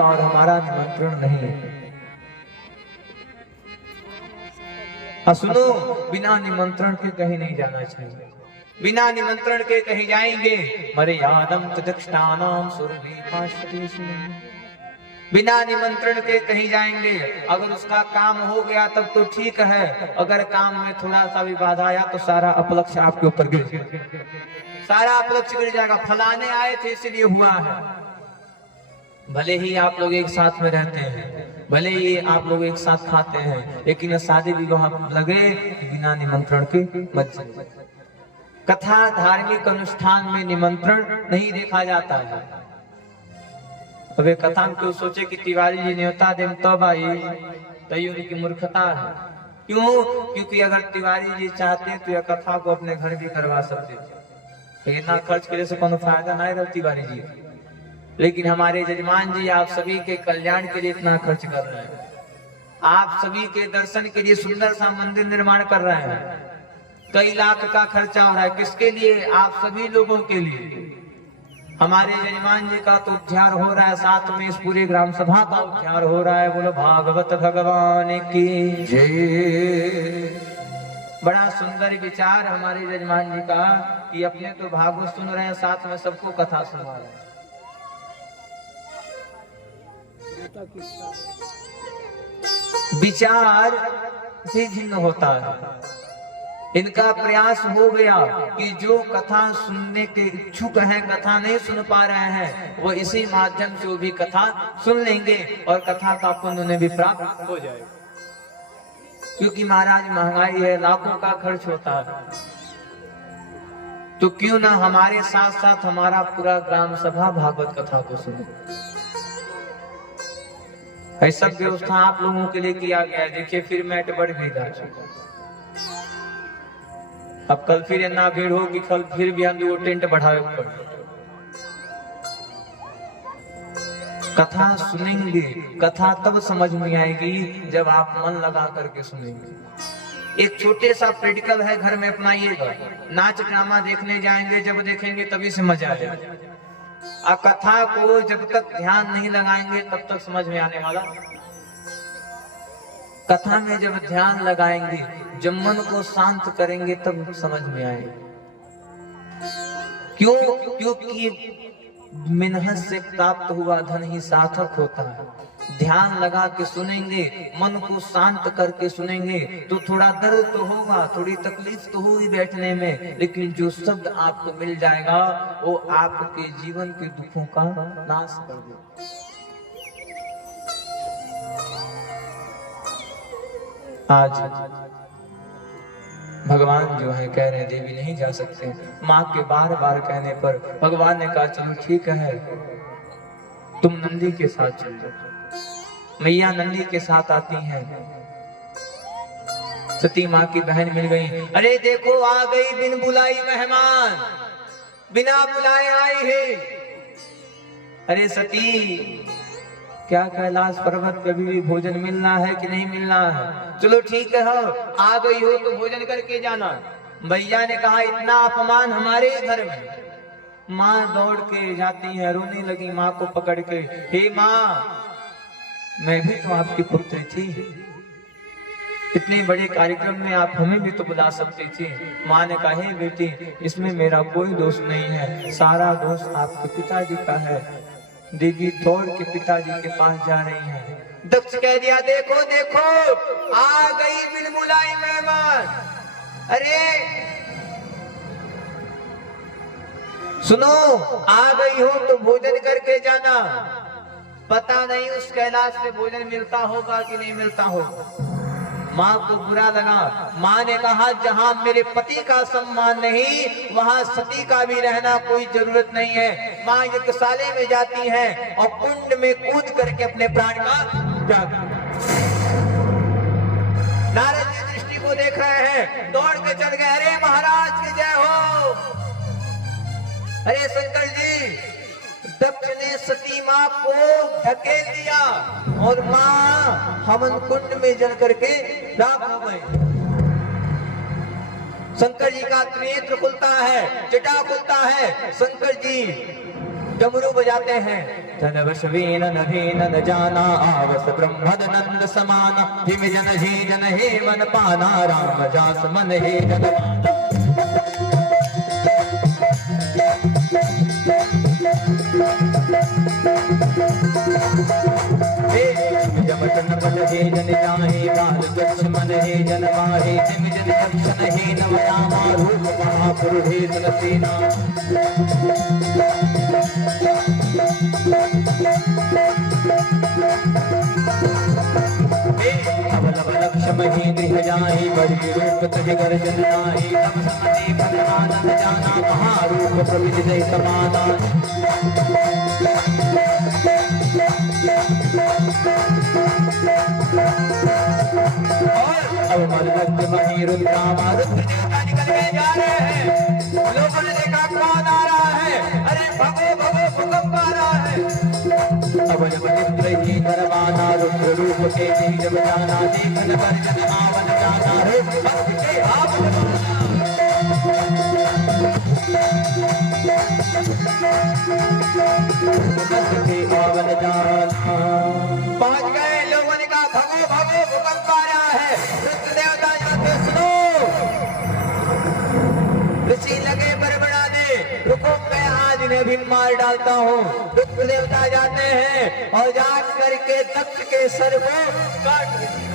और हमारा निमंत्रण नहीं। सुनो, बिना निमंत्रण के कहीं नहीं जाना चाहिए। बिना निमंत्रण के कहीं जाएंगे मर्यादम तदक्षाणाम बिना निमंत्रण के कहीं जाएंगे। अगर उसका काम हो गया तब तो ठीक है, अगर काम में थोड़ा सा भी बाधा आया तो सारा अपलक्ष्य आपके ऊपर गिर जाएगा, सारा अपलक्ष्य गिर जाएगा। फलाने आए थे इसलिए हुआ है। भले ही आप लोग एक साथ में रहते हैं, भले ही आप लोग एक साथ खाते हैं, लेकिन शादी विवाह लगे बिना निमंत्रण के मत जाइए। कथा धार्मिक अनुष्ठान में निमंत्रण नहीं देखा जाता है। अब कथा में क्यों सोचे कि तिवारी जी न्योता दें तब आई, तय उनकी मूर्खता है। क्यों? क्योंकि अगर तिवारी जी चाहते तो यह कथा को अपने घर भी करवा सकते थे, इतना खर्च करे से कोनो फायदा नहीं रहा तिवारी जी। लेकिन हमारे जजमान जी आप सभी के कल्याण के लिए इतना खर्च कर रहे हैं, आप सभी के दर्शन के लिए सुंदर सा मंदिर निर्माण कर रहे हैं, कई लाख का खर्चा हो रहा है। किसके लिए? आप सभी लोगों के लिए। हमारे जजमान जी का तो उद्धार हो रहा है, साथ में इस पूरे ग्राम सभा का उद्धार हो रहा है। बोलो भागवत भगवान की जय। बड़ा सुंदर विचार हमारे जजमान जी का कि अपने तो भागवत सुन रहे हैं, साथ में सबको कथा सुना रहे हैं। विचार से भिन्न होता है। इनका प्रयास हो गया कि जो कथा सुनने के इच्छुक हैं, कथा नहीं सुन पा रहे हैं, वो इसी माध्यम से वो भी कथा सुन लेंगे और कथा का पुण्य उन्हें भी प्राप्त हो जाएगा। क्योंकि महाराज महंगाई है, लाखों का खर्च होता है, तो क्यों ना हमारे साथ साथ हमारा पूरा ग्राम सभा भागवत कथा को सुने। ऐसा व्यवस्था आप लोगों के लिए किया गया है। देखिए फिर मैट बढ़ गई जा चुका। अब कल फिर इतना भीड़ हो कि कल फिर भी हम वो टेंट बढ़ावे पड़। कथा सुनेंगे, कथा तब समझ में आएगी जब आप मन लगा करके सुनेंगे। एक छोटे सा प्रैक्टिकल है, घर में अपनाइएगा। नाच ड्रामा देखने जाएंगे, जब देखेंगे तभी से मजा आ जाएगा। अब कथा को जब तक ध्यान नहीं लगाएंगे तब तक समझ में आने वाला। कथा में जब ध्यान लगाएंगे, जब मन को शांत करेंगे तब समझ में आएगा। क्यों? क्योंकि मेहनत से प्राप्त हुआ धन ही सार्थक होता है। ध्यान लगा के सुनेंगे, मन को शांत करके सुनेंगे तो थोड़ा दर्द तो होगा, थोड़ी तकलीफ तो होगी बैठने में, लेकिन जो शब्द आपको मिल जाएगा वो आपके जीवन के दुखों का नाश कर देगा। आज भगवान जो है कह रहे देवी नहीं जा सकते। माँ के बार बार कहने पर भगवान ने कहा चलो ठीक है, तुम नंदी के साथ चल जाओ। मैया नंदी के साथ आती हैं। सती माँ की बहन मिल गई। अरे देखो आ गई बिन बुलाई मेहमान, बिना बुलाए आई है। अरे सती, क्या कैलाश पर्वत पे भी भोजन मिलना है कि नहीं मिलना है? चलो ठीक है, आ गई हो तो भोजन करके जाना। भैया ने कहा इतना अपमान हमारे घर में। माँ दौड़ के जाती है, रोने लगी माँ को पकड़ के। हे माँ, मैं भी तो आपकी पुत्री थी, इतने बड़े कार्यक्रम में आप हमें भी तो बुला सकती थी। माँ ने कहा हे बेटी, इसमें मेरा कोई दोष नहीं है, सारा दोष आपके पिताजी का है। देवी दौड़ के पिताजी के पास जा रही है। दक्ष कह दिया देखो देखो आ गई बिन बुलाई मेहमान। अरे सुनो, आ गई हो तो भोजन करके जाना। पता नहीं उस कैलाश में भोजन मिलता होगा कि नहीं मिलता होगा। माँ को बुरा लगा। माँ ने कहा जहाँ मेरे पति का सम्मान नहीं, वहाँ सती का भी रहना कोई जरूरत नहीं है। माँ यज्ञशाला में जाती हैं और कुंड में कूद करके अपने प्राण का त्याग। नारद जी दृष्टि को देख रहे हैं, दौड़ के चल गए। अरे महाराज की जय हो। अरे शंकर जी, दक्ष ने सती माँ को धकेल दिया और माँ हवन कुंड में जल करके राख हो गए। शंकर जी का नेत्र खुलता है, जटा खुलता है। शंकर जी डमरू बजाते हैं। धनवशवीन नभीन न जाना आवस ब्रह्मद नंद समाना हिम जन ही जन हे मन पाना राम जास मन हे जन हे जन जाहे बाल गच्छ मन हे जन माहे हिम जन दक्षण हे नवयामा रूप महापुरुष हे तुलसीना लक्ष्मी गृह जाहि बड़ी रूप तुझ घर जन नाही तब समझे आनंद जाना महारूप प्रविधि दे समाना अब मल्लक मही रुद्रामा रुद्र देवता निकल के जा रहे हैं। लोगों ने देखा कौन आ रहा है, अरे भगो भगो भूकंप आ रहा है। अब जब निद्र ही नरवाना रुद्र रूप के नहीं जब जाना देखन कर जन आवन जाना रे भक्त के आप आवन जाना पहुंच गए। लोगों ने कहा भगो भगो भूकंप आ रहा है। रुद्र देवता जाते सुनो, ऋषि लगे बड़बड़ाने, रुको मैं आज इन्हें भी मार डालता हूँ। रुद्र देवता जाते हैं और जा करके दक्ष के सर को काट देते हैं।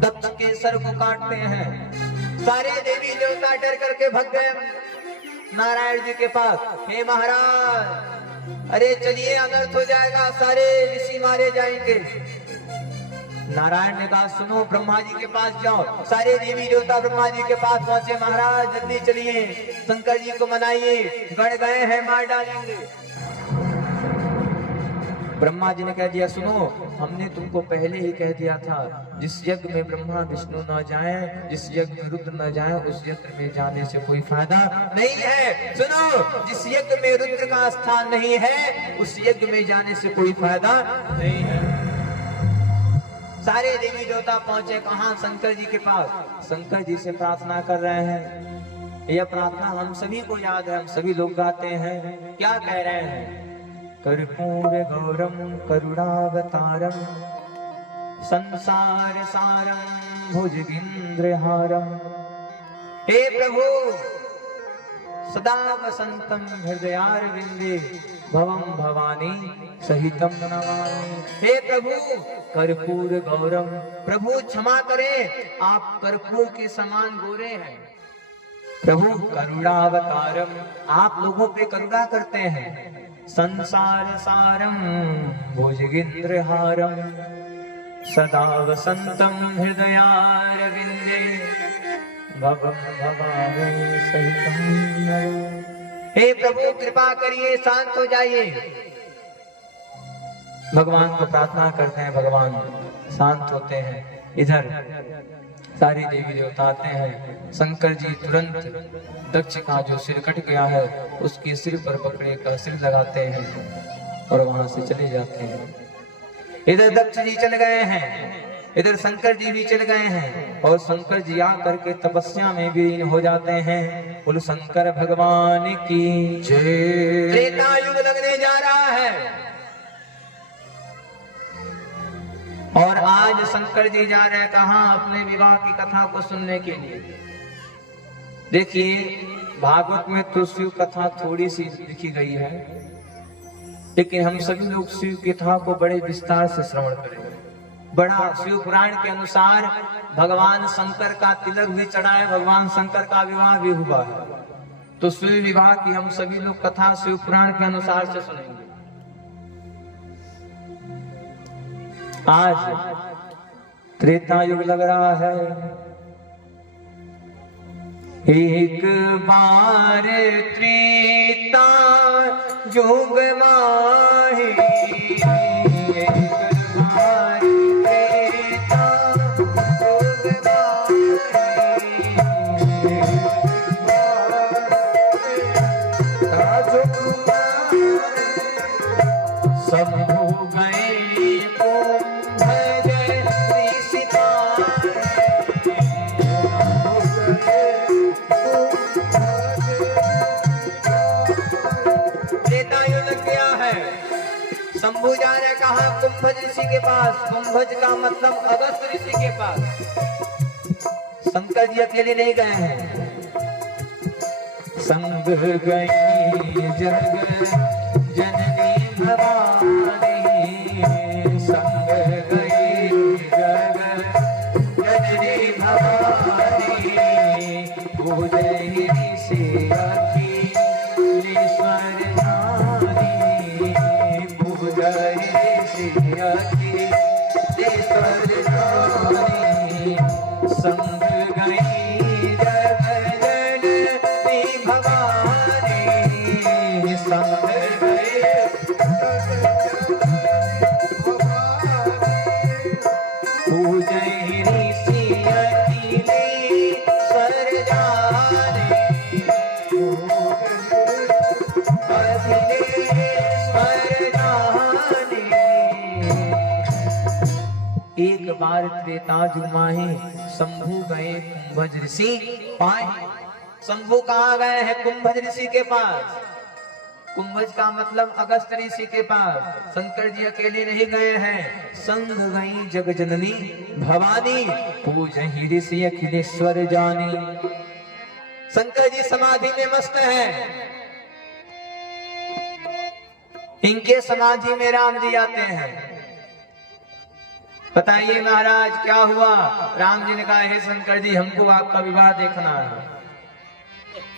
दक्ष के सर को काटते हैं। सारे देवी देवता डर करके भाग गए नारायण जी के पास। हे महाराज, अरे चलिए अनर्थ हो जाएगा, सारे ऋषि मारे जाएंगे। नारायण ने कहा सुनो, ब्रह्मा जी के पास जाओ। सारे देवी देवता ब्रह्मा जी के पास पहुंचे। महाराज जल्दी चलिए, शंकर जी को मनाइए, गड़ गए हैं, मार डालेंगे। ब्रह्मा जी ने कह दिया सुनो, हमने तुमको पहले ही कह दिया था, जिस यज्ञ में ब्रह्मा विष्णु न जाएं, जिस यज्ञ में रुद्र न जाएं, उस यज्ञ में जाने से कोई फायदा नहीं है। सुनो, जिस यज्ञ में रुद्र का स्थान नहीं है, उस यज्ञ में जाने से कोई फायदा नहीं है। सारे देवी देवता पहुंचे कहाँ? शंकर जी के पास। शंकर जी से प्रार्थना कर रहे हैं। यह प्रार्थना हम सभी को याद है, हम सभी लोग गाते हैं। क्या कह रहे हैं? कर्पूर गौरम करुणावतारम संसार सारम भुजगेंद्रहारम। हे प्रभु, सदा वसंतम हृदयारविंदे भवम भवानी सहितम नमामि। हे प्रभु कर्पूर गौरम, प्रभु क्षमा करें, आप कर्पूर के समान गोरे हैं। प्रभु करुणावतारम, आप लोगों पे करुणा करते हैं। संसार सारम भुजगेंद्रहारम सदा वसंतम हृदयारविंदे भवम भवानी सहितम नमामि। हे प्रभु कृपा करिए, शांत हो जाइए। भगवान को प्रार्थना करते हैं, भगवान शांत होते हैं। इधर सारे देवी देवता आते हैं। शंकर जी तुरंत दक्ष का जो सिर कट गया है उसके सिर पर बकरे का सिर लगाते हैं और वहां से चले जाते हैं। इधर दक्ष जी चल गए हैं, इधर शंकर जी भी चल गए हैं और शंकर जी आकर के तपस्या में भी हो जाते हैं। बोलो शंकर भगवान की जय। त्रेता युग लगने जा रहा है और आज शंकर जी जा रहे हैं कहाँ? अपने विवाह की कथा को सुनने के लिए। देखिए भागवत में तो शिव कथा थोड़ी सी लिखी गई है, लेकिन हम सभी लोग शिव कथा को बड़े विस्तार से श्रवण करेंगे। बड़ा शिव पुराण के अनुसार भगवान शंकर का तिलक भी चढ़ा है, भगवान शंकर का विवाह भी हुआ है। तो शिव विवाह की हम सभी लोग कथा शिव पुराण के अनुसार से सुनेंगे। आज त्रेता युग लग रहा है। एक बार त्रेता युग माही, एक बार त्रेता युग माही, सब हो गए Oh शंभु जा रहे कहा? कुंभज ऋषि के पास। कुंभज का मतलब अगस्त ऋषि के पास। शंकर जी अकेले नहीं गए हैं, संग गई जग जननी भवानी, संग गई जग जननी भवानी, पूजहि ऋषि अखिलेश्वर नारी, पूजहि ऋषि अखिलेश्वर नारी, संग गई जग जननी भवानी, संग पूजहि ऋषि अखिलेश्वर जाने, अखिलेश्वर जाने। एक बार त्रेता जुमाही शंभु गए कुंभज ऋषि पाए। शंभु कहाँ गए हैं? कुंभज ऋषि के पास। कुंभज का मतलब अगस्त ऋषि के पास। शंकर जी अकेले नहीं गए हैं, संग गई जग जननी भवानी, पूजहि ऋषि अखिलेश्वर जानी। शंकर जी समाधि में मस्त हैं। इनके समाधि में राम जी आते हैं। बताइए महाराज क्या हुआ? राम जी ने कहा, हे शंकर जी हमको आपका विवाह देखना है।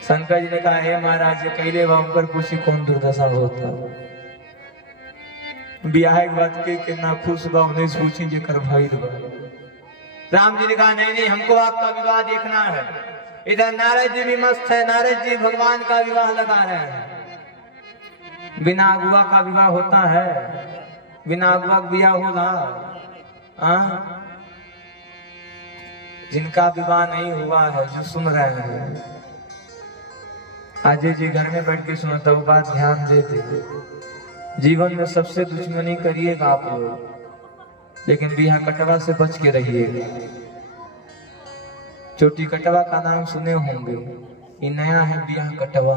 शंकर जी ने कहा, हे महाराज कैले वापर खुशी कौन दुर्दशा होता, ब्याह के बाद के ना खुश बा उन्हें पूछी जे कर भाई दबा। राम जी ने कहा, नहीं नहीं हमको आपका विवाह देखना है। इधर नारद जी भी मस्त है। नारद जी भगवान का विवाह लगा रहे हैं। बिना अगुआ का विवाह होता है? बिना अगुआ का विवाह होला? जिनका विवाह नहीं हुआ है, जो सुन रहे हैं, आज जी घर में बैठ के सुनो तो बात ध्यान देते। जीवन में सबसे दुश्मनी करिएगा आप लोग, लेकिन बिहा कटवा से बच के रहिएगा। चोटी कटवा का नाम सुने होंगे, ये नया है बिहा कटवा।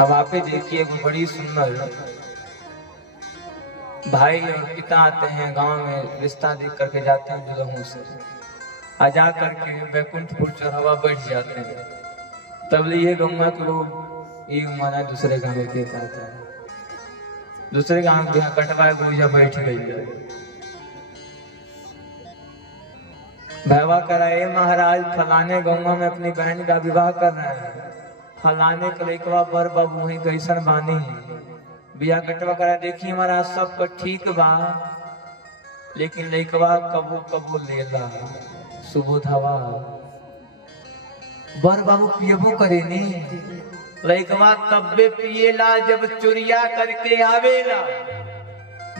अब आप देखिए बड़ी सुंदर भाई और पिता आते हैं गांव में, रिश्ता देख करके जाते हैं दुल्हनों से, आ जा करके बैकुंठपुर चौराहा बैठ जाते हैं। तब ये गंगा के लोग ये माना दूसरे गांव के कहता है, दूसरे गांव के कटवाए गोजा बैठ गई है। भैवा कराए महाराज फलाने गंगा में अपनी बहन का विवाह कर रहे हैं। फलाने के लइकवा बर बाबू है कैसन बानी, बिया कटवा करा। देखिए महाराज सब पर ठीक बा, लेकिन लइकवा कबू कबू लेला सुबोधवा। बर बाबू पियबो करे नी, लइकवा तब्बे पिएला जब चोरिया करके आवेला।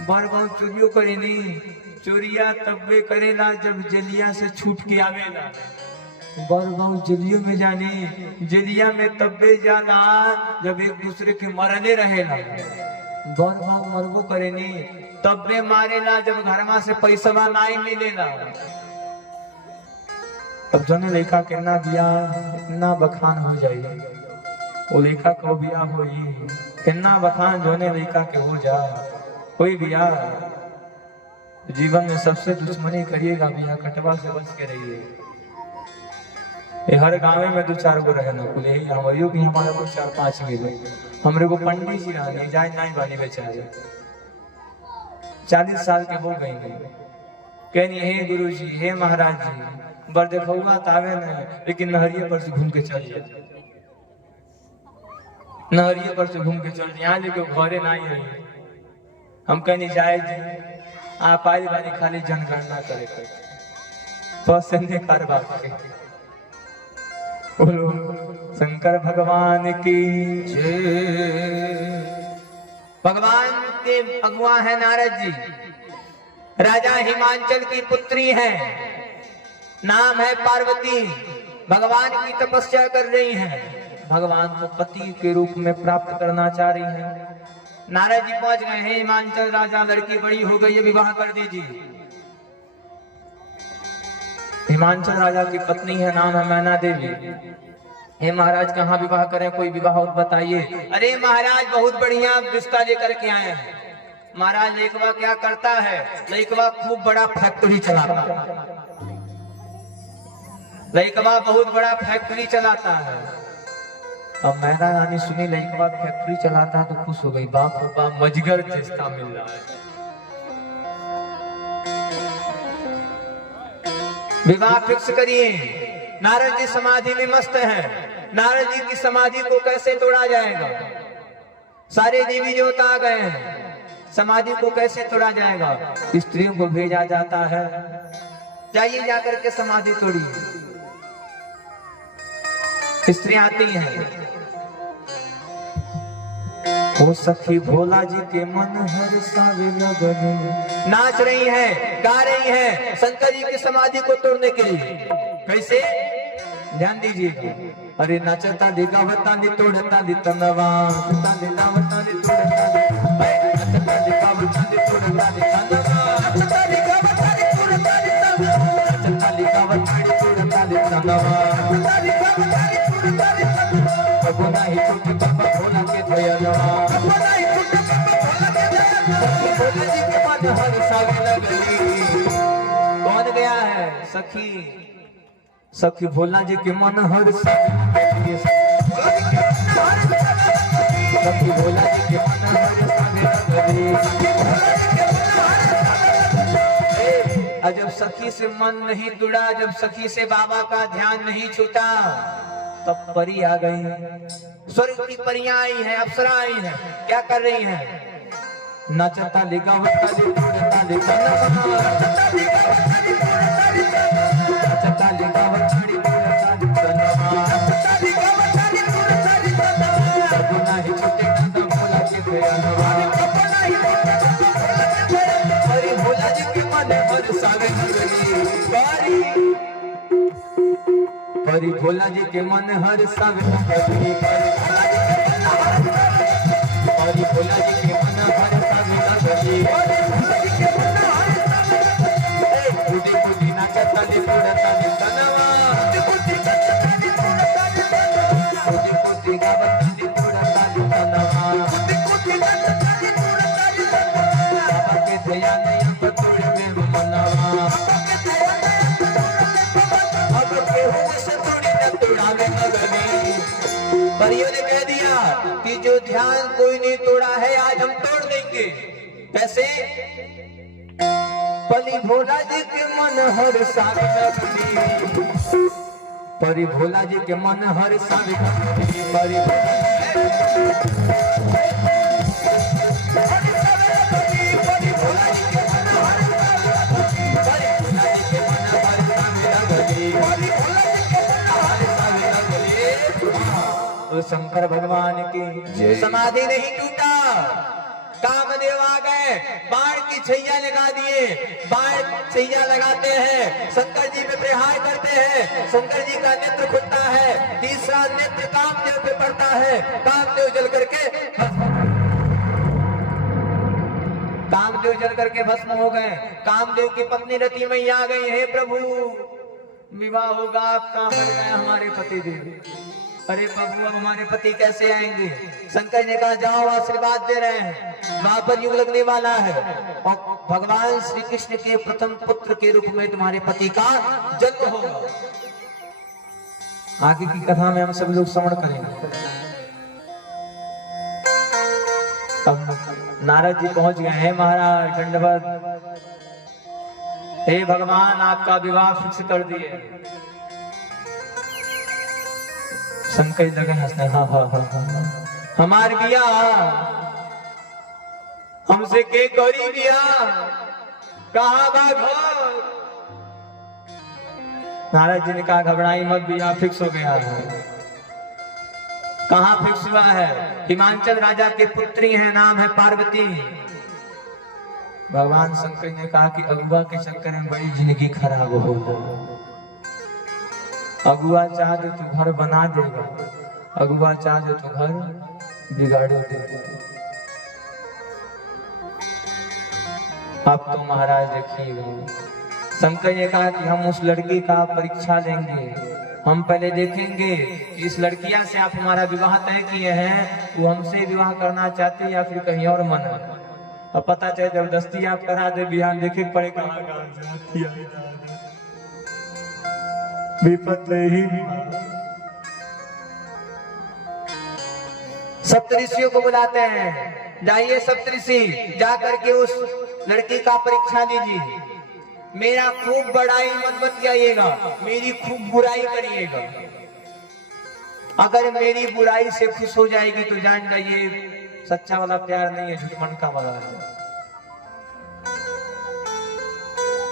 बर बाबू चोरियो करे नी, चोरिया तब्बे करेला जब जलिया से छूट के आवेला। बर बाबू जलियो में जानी, जलिया में तब्बे जाना जब एक दूसरे के मरने रहेला। बर बाबू मरबो करे नी, तब्बे मारेला जब घरमा से पैसा नहीं मिलेला। अब जने लेखा के ना बिया इतना बखान हो जाए, वो लेखा को बिया होई कितना बखान जोने लेखा के हो जा कोई बिया। जीवन में सबसे दुश्मनी करिएगा बिया कटवा से बच के रहिए। हर गाँव में 2-4 गो रहना कुल, यही हमारे भी हमारे को 4-5 मिले। हमरे को पंडित जी रहने जाए नहीं बानी बेचारे 40 साल के हो गई नहीं। कहनी हे गुरु जी हे महाराज जी बर देखा तावे न, लेकिन नहरिया पर से घूम के चल जाए, नहरिया पर से घूम के चल यहाँ लेके घरे नहीं है। हम कहनी जाए जी आप आई बानी खाली जनगणना करे पसंद कर बात के। बोलो शंकर भगवान की जय। भगवान के अगुआ है नारद जी, राजा हिमांचल की पुत्री है, नाम है पार्वती। भगवान की तपस्या कर रही हैं, भगवान को पति के रूप में प्राप्त करना चाह रही हैं। नारद जी पहुंच गए हैं हिमांचल राजा, लड़की बड़ी हो गई है, विवाह कर दीजिए। हिमांचल राजा की पत्नी है, नाम है मैना देवी। हे महाराज कहाँ विवाह करें, कोई विवाह और बताइए। अरे महाराज बहुत बढ़िया रिश्ता लेकर के आए हैं। महाराज लइकवा क्या करता है, लइकवा खूब बड़ा फैक्ट्री चलाता है, लइकवा बहुत बड़ा फैक्ट्री चलाता है। अब मैना रानी सुनी लइकवा फैक्ट्री चलाता है तो खुश हो गई, बाप रे बाप मजगर रिश्ता मिल रहा है। विवाह फिक्स करिए। नारद जी समाधि में मस्त हैं। नारद जी की समाधि को कैसे तोड़ा जाएगा, सारे देवी देवता आ गए हैं, समाधि को कैसे तोड़ा जाएगा। स्त्रियों को भेजा जाता है, जाइए जाकर के समाधि तोड़िए। स्त्रियां आती हैं, ओ सखी भोला जी के मन हर सावे लगने, नाच रही हैं, गा रही हैं शंकर जी की समाधि को तोड़ने के लिए। कैसे, ध्यान दीजिए। अरे नचता दिगा बता दी तोड़ता दी तनवा, नचता दिगा बता दी तोड़ता दी, नचता दिगा बता दी तोड़ता दी तनवा, नचता दिगा बता दी तोड़ता दी तनवा, नचता दिगा बता दी तोड़ता दी तनवा, नचता दिगा बता दी तोड़ता दी तनवा। भगवान ही छूटे बाबा भोला के दयालवा, भगवान ही छूटे बाबा भोला के दयालवा, भोला जी के मन हर सावे लगली। कौन गया है, सखी सखी भोला जी के मन हर सावे, सखी भोला जी के मन हर सावे लगली। जब सखी से मन नहीं जुड़ा, जब सखी से बाबा का ध्यान नहीं छूटा, तब परी आ गई। स्वर्ग की परियां आई हैं, अप्सरा आई हैं। क्या कर रही हैं, नचता लिगावता दी तोड़ता दी तनवा, नचता लिगावता दी तोड़ता दी तनवा, नचता लिगावता दी तोड़ता दी तनवा, नचता लिगावता दी तोड़ता दी तनवा। भगवान ही छूटे नंद भोला के दयालवा, भगवान ही छूटे नंद भोला के दयालवा। अरे भोला जी के मन हर सावे लगली। परी भोला जी के मन हर सावे लगली, परी भोला जी के मन हर सावे लगली। कूदी कूदी नाचता दी तोड़ता दी तनवा, कूदी नाचता दी तोड़ता दी तनवा, कूदी कूदी गावता दी तोड़ता दी तनवा, कूदी कूदी नाचता दी तोड़ता दी तनवा। बाबा के दया नया पतोड़ में मनवा, बाबा के दया नया पतोड़ में मनवा, अब के हो से थोड़ी न तोड़ावे लगली। परियों ने कह दिया कि जो ध्यान कोई नहीं तोड़ा है आज हम तोड़ देंगे। कैसे, परी भोला जी के मन हर सावे लगली, परी भोला जी के मन हर सावे लगली, परी भोला जी के मन हर तो शंकर भगवान की समाधि नहीं टूटा। कामदेव आ गए, बाण की छैया लगा दिए, बाण छैया लगाते हैं, शंकर जी पे प्रहार करते हैं, शंकर जी का नेत्र खुलता है, तीसरा नेत्र कामदेव पे पड़ता है, कामदेव जल करके भस्म हो गए। कामदेव की पत्नी रति मैया आ गई, हे प्रभु विवाह होगा आपका, मर गए हमारे पति देव। अरे प्रभु अब हमारे पति कैसे आएंगे। शंकर ने कहा जाओ आशीर्वाद दे रहे हैं, द्वापर युग लगने वाला है और भगवान श्री कृष्ण के प्रथम पुत्र के रूप में तुम्हारे पति का जन्म होगा। आगे की कथा में हम सब लोग श्रवण करेंगे। अब नारद जी पहुंच गए हैं, महाराज दंडवत, हे भगवान आपका विवाह फिक्स कर दिए। शंकर लगे हंसने, हाँ हाँ हाँ हाँ हमार बिया हमसे के करी बिया, कहा बाघो। नारद जी ने कहा घबराई मत, बिया फिक्स हो गया है। कहाँ फिक्स हुआ है, हिमांचल राजा के पुत्री है, नाम है पार्वती। भगवान शंकर ने कहा कि अगुआ के चक्कर में बड़ी जिंदगी खराब हो गई। अगुआ चाह तो तू घर बना देगा, अगुआ चाह तो घर बिगाड़ देगा। अब तो महाराज देखिएगा, शंकर ने कहा कि हम उस लड़की का परीक्षा लेंगे, हम पहले देखेंगे कि इस लड़कियां से आप हमारा विवाह तय किए हैं, वो हमसे विवाह करना चाहते हैं या फिर कहीं और मन है। अब पता चले जबरदस्ती आप करा दे, बिहान देखे पड़े सप्तऋषियों को बुलाते हैं, जाइए सप्तऋषि, जा करके उस लड़की का परीक्षा दीजिए। मेरा खूब बड़ाई मत बतियाइएगा, मेरी खूब बुराई करिएगा। अगर मेरी बुराई से खुश हो जाएगी तो जान जाइए सच्चा वाला प्यार नहीं है, झूठमन का वाला है।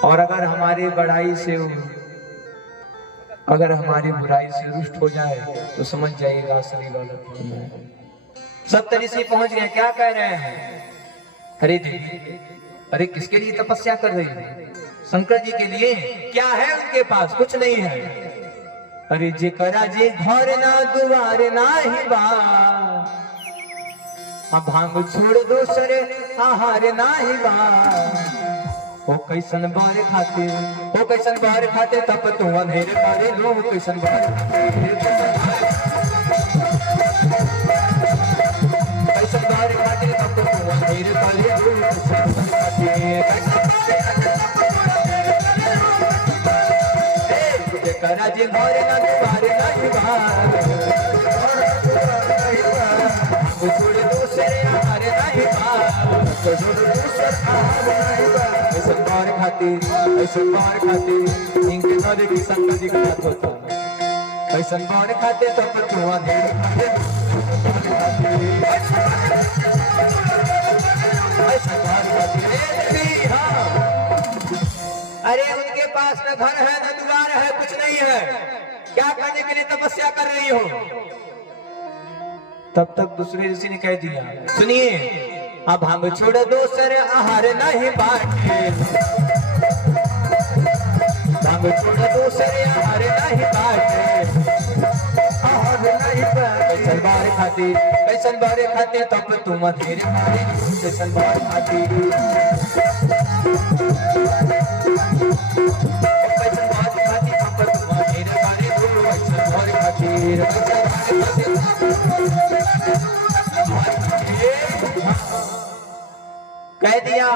और अगर हमारी बड़ाई से, अगर हमारी बुराई से रुष्ट हो जाए तो समझ जाइएगा असली वाला कौन है। सप्तऋषि पहुंच गए, क्या कह रहे हैं? अरे देवी, अरे किसके लिए तपस्या कर रही है? शंकर जी के लिए। क्या है उनके पास? कुछ नहीं है। अरे जे करा जे घर ना दुआर ना ही बा, भांग छोड़ दूसरे आहार ना ही बा। ओ कैसन बार खाते, ओ कैसन बार खाते, तप तू अंधेरे करे लो, कैसन बार कैसन बार खाते, तप तू अंधेरे करे लो। करा जे घर ना दुआर नहीं बा, छोड़ दूसरे आहार नहीं बा, छोड़ दूसरे आहार नहीं बा। ऐसन बार खाती, ऐसन बार खाती, इनके नौरे की शंकर जी का हाथ होता। ऐसन बार खाते तो पर तू अंधेरे खाते, ऐसन बार खाती। अरे उनके पास न घर है न द्वार है, कुछ नहीं है, क्या करने के लिए तपस्या कर रही हो? तब तक दूसरे ऋषि ने कह दिया, सुनिए, अब हम छोड़ दूसरे आहार नहीं बाटे, हम छोड़ दूसरे आहार नहीं बाटे, आहार नहीं बाटे। कैसन बार खाती, कैसन बार खाते, तब तुम अंधेरे मारे, कैसन बार खाती। कह दिया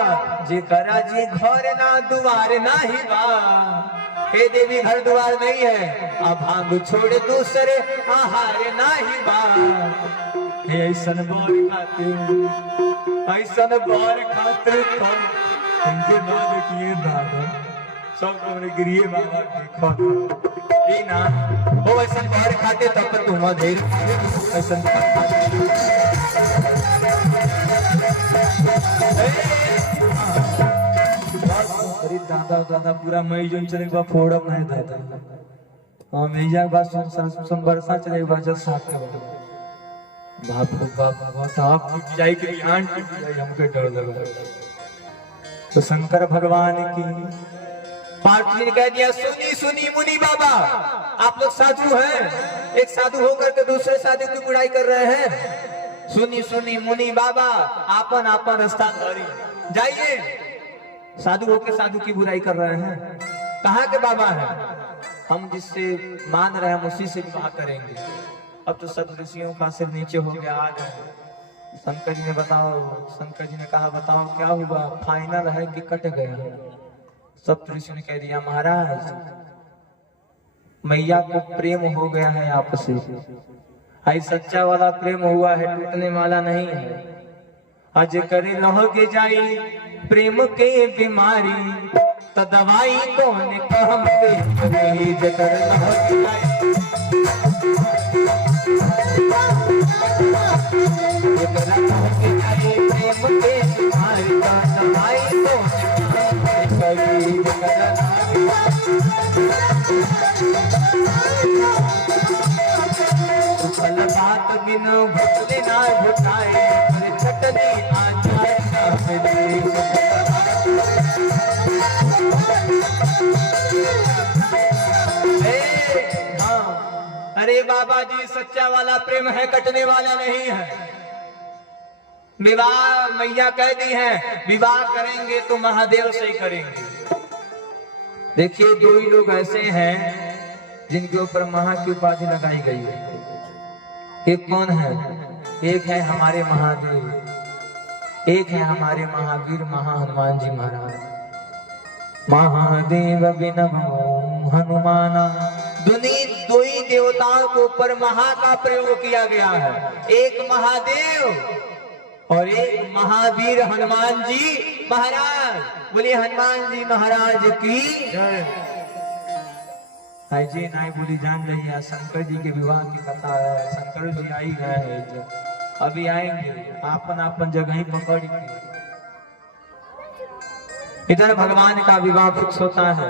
जे करा जी घर ना दुआर ना ही बा। हे देवी, घर द्वार नहीं है, अब भांग छोड़ दूसरे आहार ना ही बा। हे ऐसन बार खाते, ऐसन बार खाते तो इनके नाम किए दादा सब हमरे गिरिए बाबा देखो ई ना ओ ऐसन बार खाते तब पर तुम देर ऐसन अरे दादा दादा पूरा मई जून चले बा फोड़म नहीं दादा। हां मैया बात सुन बरसा चले बा जब साथ के बाप बाप आप टूट जाए कि आंट टूट जाए, हमके डर लगा। तो शंकर भगवान की पार्टी ने कह दिया, सुनी सुनी मुनि बाबा, आप लोग साधु हैं, एक साधु होकर के दूसरे साधु की बुराई कर रहे हैं। सुनी सुनी मुनि बाबा, आपन आपन रास्ता धरी जाइए। साधु होकर साधु की बुराई कर रहे हैं, कहाँ के बाबा हैं? हम जिससे मान रहे हैं उसी से विवाह करेंगे। अब तो सब ऋषियों का सिर नीचे हो गया। आ गए शंकर जी ने, बताओ, शंकर जी ने कहा बताओ क्या हुआ, फाइनल है कि कट गया? सब ऋषियों ने कह दिया, महाराज मैया को प्रेम हो गया है आपसे, आई सच्चा वाला प्रेम हुआ है, टूटने वाला नहीं है। आज करे लह के जाई प्रेम के बीमारी, तो दवाई कौन कहम के जकर लह के जाई, जकर लह के जाई प्रेम के बीमारी, तो दवाई कौन फल बात बिन घुटने ना घुटाए, चटनी आ जाए अरे बाबा जी, सच्चा वाला प्रेम है, कटने वाला नहीं है। विवाह मैया कह दी है, विवाह करेंगे तो महादेव से ही करेंगे। देखिए दो ही लोग ऐसे हैं जिनके ऊपर महा की उपाधि लगाई गई है। एक कौन है? एक है हमारे महादेव, एक है हमारे महावीर महा हनुमान जी महाराज। महादेव बिनभो हनुमाना, दो ही देवताओं के ऊपर महा का प्रयोग किया गया है। एक महादेव और एक महावीर हनुमान जी महाराज। बोलिए हनुमान जी महाराज की जय। जी नहीं बोली जान रही है, शंकर जी के विवाह की कथा है। शंकर जी आई गए हैं, अभी आएंगे, आपन आपन जगह ही पकड़ के। इधर भगवान का विवाह फिक्स होता है।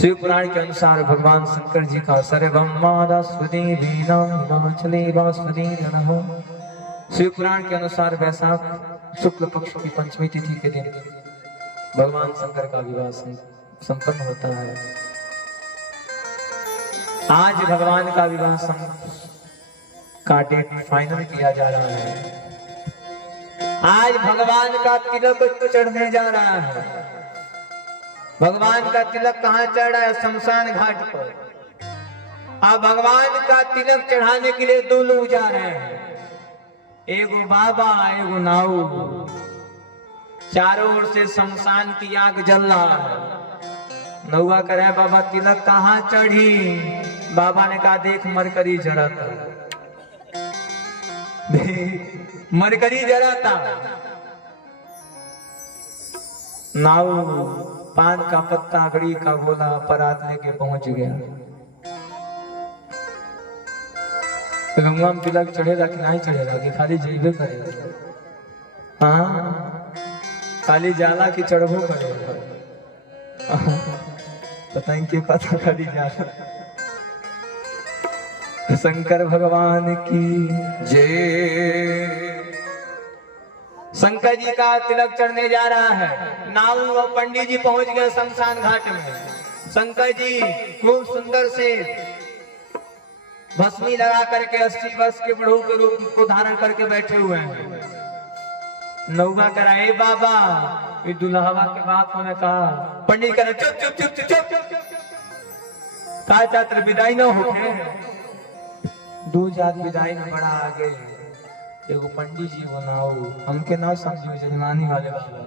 शिव पुराण के अनुसार भगवान शंकर जी का शिव पुराण के अनुसार वैशाख शुक्ल पक्ष की पंचमी तिथि के दिन भगवान शंकर का विवाह संपन्न होता है। आज भगवान का विवाह का डेट फाइनल किया जा रहा है। आज भगवान का तिलक चढ़ने जा रहा है। भगवान का तिलक कहाँ चढ़ रहा है? शमशान घाट पर। अब भगवान का तिलक चढ़ाने के लिए दो लोग जा रहे हैं, एगो बाबा एगो नाऊ। चारों ओर से शमशान की आग जल रहा है। नौआ कह रहा है बाबा तिलक कहाँ चढ़ी? बाबा ने कहा देख मरकरी जरा था, मरकरी जरा था। नाऊ पान का पत्ता गड़ी का गोला परात लेके पहुंच गया। गंगा में तिलक चढ़ेगा कि नहीं चढ़ेगा कि खाली जइबे करेगा? हाँ खाली जाला की चढ़बो करेगा। पता नहीं क्या पता खाली जाला। शंकर भगवान की जय। शंकर जी का तिलक चढ़ने जा रहा है। नाऊ और पंडित जी पहुंच गए शमशान घाट में। शंकर जी खूब सुंदर से भस्मी लगा करके 80 वर्ष के बूढ़ों के रूप को धारण करके बैठे हुए हैं। नौगा कराए बाबा, ये दुल्हवा के बाप होने कहा। पंडित कह रहे चुप चुप चुप चुप चुप, का छात्र विदाई न होके। दो जात विदाई में बड़ा आगे। एगो पंडित जी बनाओ, हमके ना समझो जजमानी वाले बाबा,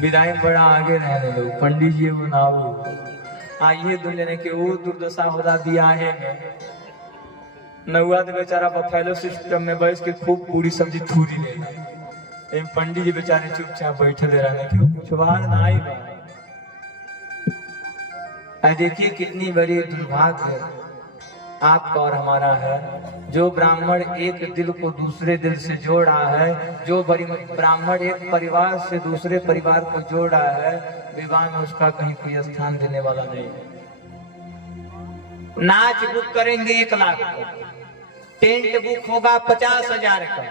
विदाई में बड़ा आगे रहने दो। पंडित जी बनाओ, आइए दुल्हन के वो दुर्दशा होता दिया है। नौआ तो बेचारा बफेलो सिस्टम में बैठ के खूब पूरी सब्जी थूरी लेना। पंडित जी बेचारे चुपचाप बैठे रहने क्यों कुछ ना आई। देखिए कितनी बड़ी दुर्भाग्य आपका और हमारा है। जो ब्राह्मण एक दिल को दूसरे दिल से जोड़ रहा है, जो ब्राह्मण एक परिवार से दूसरे परिवार को जोड़ रहा है, विवाह में उसका कहीं कोई स्थान देने वाला नहीं। नाच बुक करेंगे 1 लाख का, टेंट बुक होगा 50,000 का,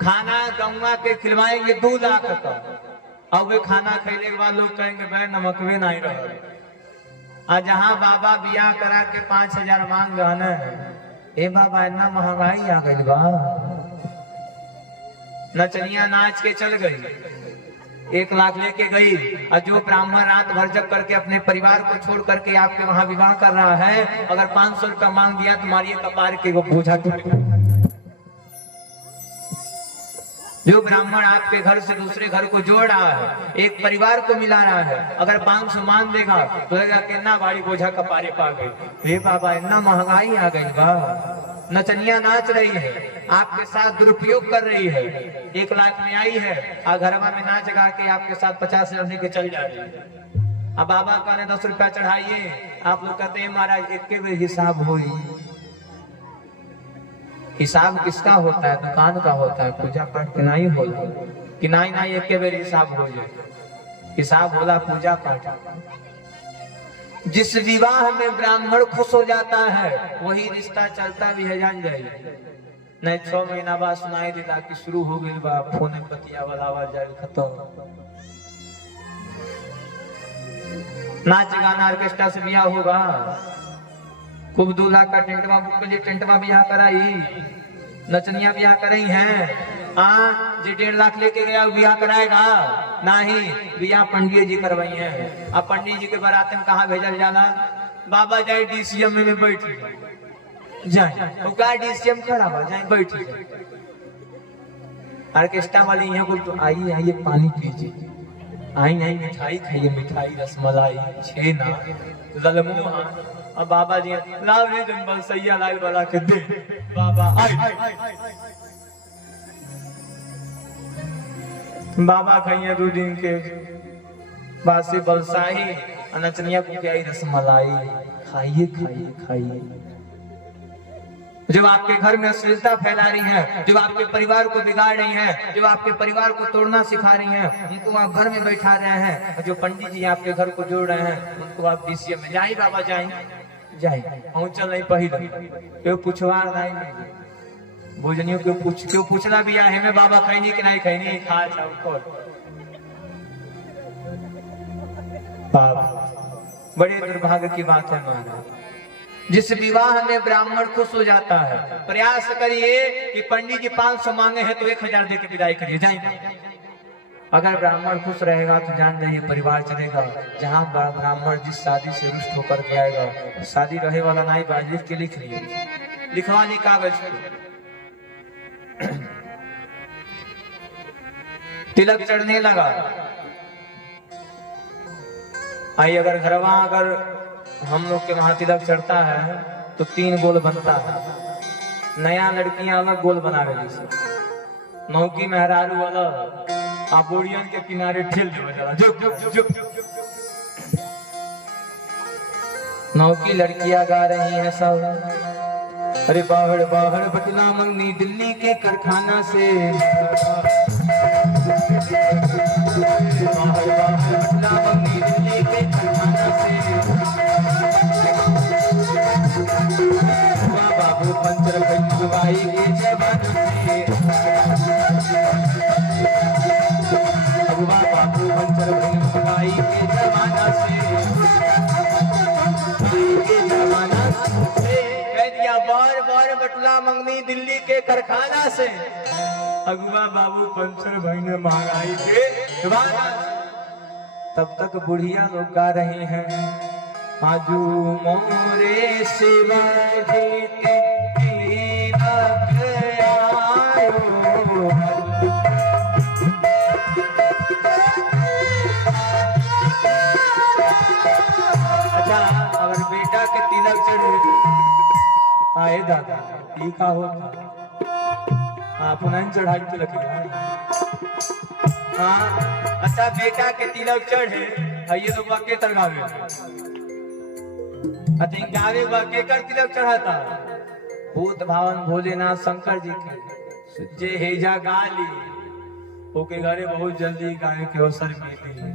खाना गंगा के खिलवाएंगे 2 लाख का। अब वे खाना खाने के बाद लोग कहेंगे भाई नमकवे नहीं रहा। आज जहाँ बाबा बियाह करा के 5,000 मांग रहा है। ए बाबा इतना महंगाई आ गई बा। नचनिया नाच के चल गई, 1 लाख लेके गई, और जो ब्राह्मण रात भर जग करके अपने परिवार को छोड़ करके आपके वहां विवाह कर रहा है, अगर 500 रुपया मांग दिया तो मारिए कपार के वो बोझा टूट। जो ब्राह्मण आपके घर से दूसरे घर को जोड़ रहा है, एक परिवार को मिला रहा है, अगर 500 मान देगा तो कितना भारी बोझा कपारे पा गई। हे बाबा इतना महंगाई आ गई बा। नचनिया नाच रही है, आपके साथ दुरुपयोग कर रही है, 1 लाख में आई है, और घरवा में नाच गा के आपके साथ 50,000 लेके चल जा रही है। अब बाबा कहने 10 रुपया चढ़ाइए, आप लोग कहते हैं महाराज एक के भी हिसाब हो। हिसाब किसका होता है? दुकान का होता है। पूजा पाठ की नहीं होला कि नहीं एक के बेर हिसाब हो जाए। हिसाब होला पूजा पाठ। जिस विवाह में ब्राह्मण खुश हो जाता है वही रिश्ता चलता भी है। जान जाइए नहीं 6 महीना बाद सुनाई देता कि शुरू हो गई बा, फोन पतिया वाला आवाज जाए खत्म। नाच गाना ऑर्केस्ट्रा से ब्याह होगा, खूब 2 लाख का टेंटवा बुक कर लिए, टेंटवा ब्याह कराई, नचनिया ब्याह कराई हैं। जी 1.5 लाख लेके गया ब्याह कराएगा नहीं, ब्याह पंडित जी करवाई है। अब पंडित जी के बारात में कहाँ भेजल जाला? बाबा जाए डीसीएम में बैठ जाए, वो डीसीएम खड़ा हुआ जाए बैठ जाए। ऑर्केस्ट्रा वाले यहाँ बोल तो आइए आइए पानी पीजिए, आई आई मिठाई खाइए, मिठाई रसमलाई छेना ललमोहन। अब बाबा जी लाव रे जंबल सैया लाल वाला के दे बाबा बाबा खाइए 2 दिन के बासी बलसाही अनचनिया को क्या रसमलाई खाइए खाइए खाइए। जो आपके घर में अश्लीलता फैला रही है, जो आपके परिवार को बिगाड़ रही है, जो आपके परिवार को तोड़ना सिखा रही है, उनको आप घर में बैठा रहे हैं। जो पंडित जी आपके घर को जोड़ रहे हैं उनको आप डीसीएम में जाए बाबा जाए जाए पहुंचल नहीं पहले क्यों पूछवा नहीं भोजनियों क्यों पूछना भी है में बाबा खैनी कि नहीं खैनी खा जाओ। बड़े दुर्भाग्य की बात है महाराज, जिस विवाह में ब्राह्मण खुश हो जाता है, प्रयास करिए कि पंडित जी 500 मांगे हैं तो 1000 देकर विदाई करिए जाएंगे। अगर ब्राह्मण खुश रहेगा तो जान जाइए परिवार चलेगा। जहां ब्राह्मण जिस शादी से रुष्ट होकर के आएगा शादी रहे वाला नहीं बाजी के लिख रही लिखवा ली कागज को। तिलक चढ़ने लगा, आई अगर घरवा अगर हम लोग के वहां तिलक चढ़ता है तो 3 गोल बनता है। नया लड़कियां अलग गोल बना रही से, नौकी मेहरारू वाला आप ओडियन के किनारे ठेल दे। नौकी लड़कियां गा रही हैं सब, अरे बाहर बाहर बटला मंगनी दिल्ली के कारखाना से, बाहर बाहर बटला मंगनी दिल्ली के कारखाना से, बाबू पंचर भाई के जवान से, बाबू पंचर भाई के जमाना से, कह दिया बार बार बटला मंगनी दिल्ली के कारखाना से। अगुआ बाबू पंचर भाई ने महंगाई के जमाना। तब तक बुढ़िया लोग गा रही हैं, आजू मोरे शिवाजी के तिलक आयो। अच्छा अगर बेटा के तिलक चढ़े आए दादा लिखा होता आप नहीं चढ़ाई तिलक। हाँ अच्छा बेटा के तिलक चढ़े ये लोग वाक्य तरगावे गावे वाक्य कर तिलक चढ़ाता। भूत भावन भोलेनाथ शंकर जी के जे हेजा गाली ओके घरे बहुत जल्दी गाने के अवसर मिली।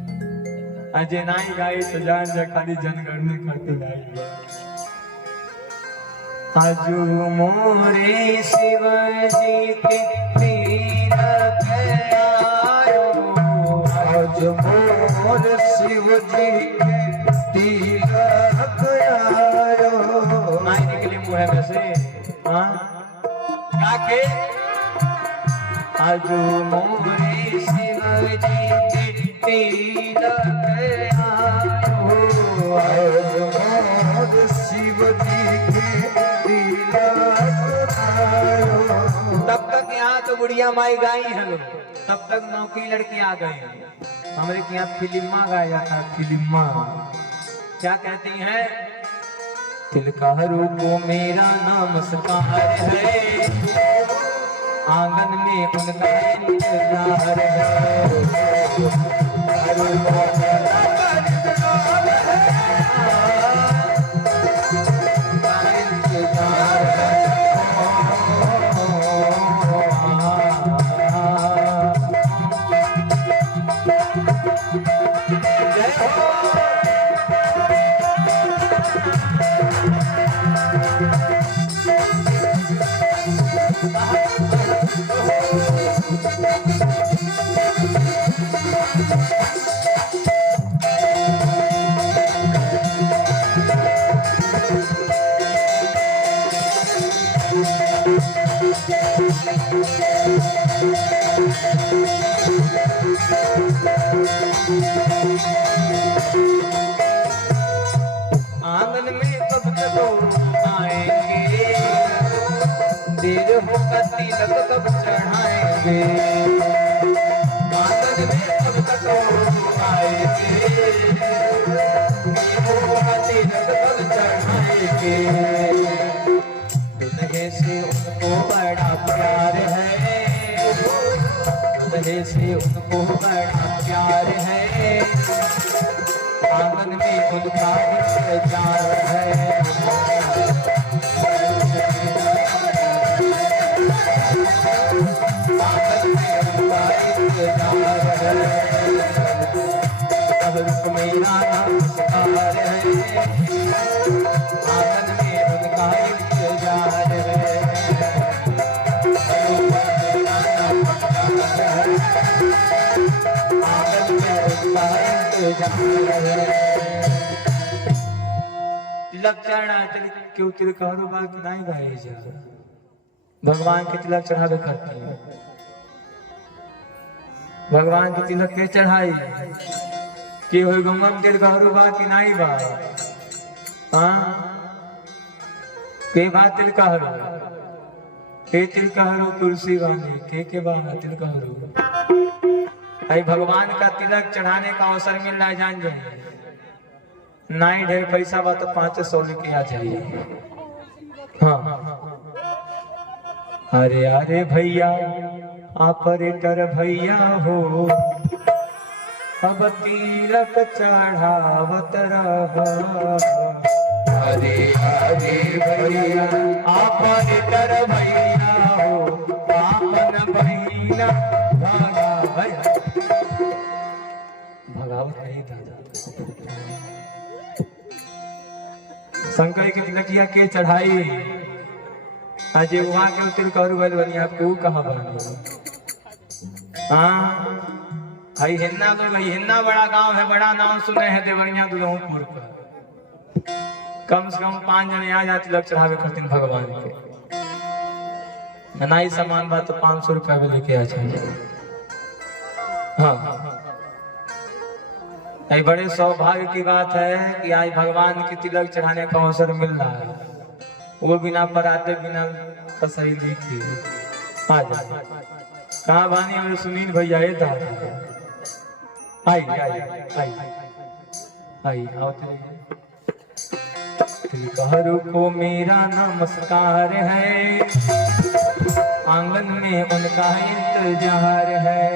अजय नाई गाई तो जान जा खाली जनगणने करते गाई। आजू मोरे शिवाजी के तिलक आयो, आज मोर शिवजी के तिलक आयो। नाई निकली मुँह में से क्या के आजू मोरे शिवजी के तिलक आयो, आज मोर शिवजी के तिलक आयो। तब तक यहाँ तो बुढ़िया माई गाई है लोग, तब तक नौकी लड़की आ गई। हमारे के यहाँ फिल्मा गाया था, फिल्मा क्या कहती है, तिलकारों को मेरा नमस्कार है, आंगन में उनका इंतजार है। आंगन में कब तक आएंगे, देर होगा तिलक कब चढ़ाएंगे। आंगन में कब तक आएंगे, देर होगा तिलक कब चढ़ाएंगे। दुल्हे से उनको बड़ा प्यार है, दुल्हे से उनको बड़ा प्यार है। आंगन में उनका इंतजार है, आंगन में उनका इंतजार है। अब रुक मेरा नमस्कार है, आंगन में उनका इंतजार है। आंगन में उनका तिलक चढ़ा क्यों तिलक बाकी नहीं भाई जा भगवान के तिलक चढ़ावे करती है। भगवान के तिलक के चढ़ाई कि हो गंगम तिलक बाकी नहीं बा। हाँ के बात तिलक हरू के तिलक हरू तुलसी बांधी के बांधा तिलक हरू। भाई भगवान का तिलक चढ़ाने का अवसर मिल रहा है, जान जाइए। नहीं ढेर पैसा बा तो 500 लेके आ जाइए। हाँ अरे अरे भैया ऑपरेटर भैया हो, अब तिलक चढ़ावत रह। अरे अरे भैया ऑपरेटर भैया हो, आपन बहिना भगावत नहीं दादा। शंकर के तिलकिया के चढ़ाई आज वहां के तिलक और बनिया आपको कहा बना। हाँ भाई हिन्ना लोग, हिन्ना बड़ा गांव है, बड़ा नाम सुने हैं देवरिया दुल्हनपुर का। कम से कम 5 जने आ जाते तिलक चढ़ावे करते भगवान के। नहीं सामान बात तो 500 रुपया भी लेके आ जाए। हाँ ये बड़े सौभाग्य की बात है कि आज भगवान के तिलक चढ़ाने का अवसर मिल रहा है, वो बिना पराते बिना कसई की। आ जाए कहाँ बानी और सुनील भैया ये था। आई आई आई आई आओ तिलकहरू को मेरा नमस्कार है, आंगन में उनका इंतजार है।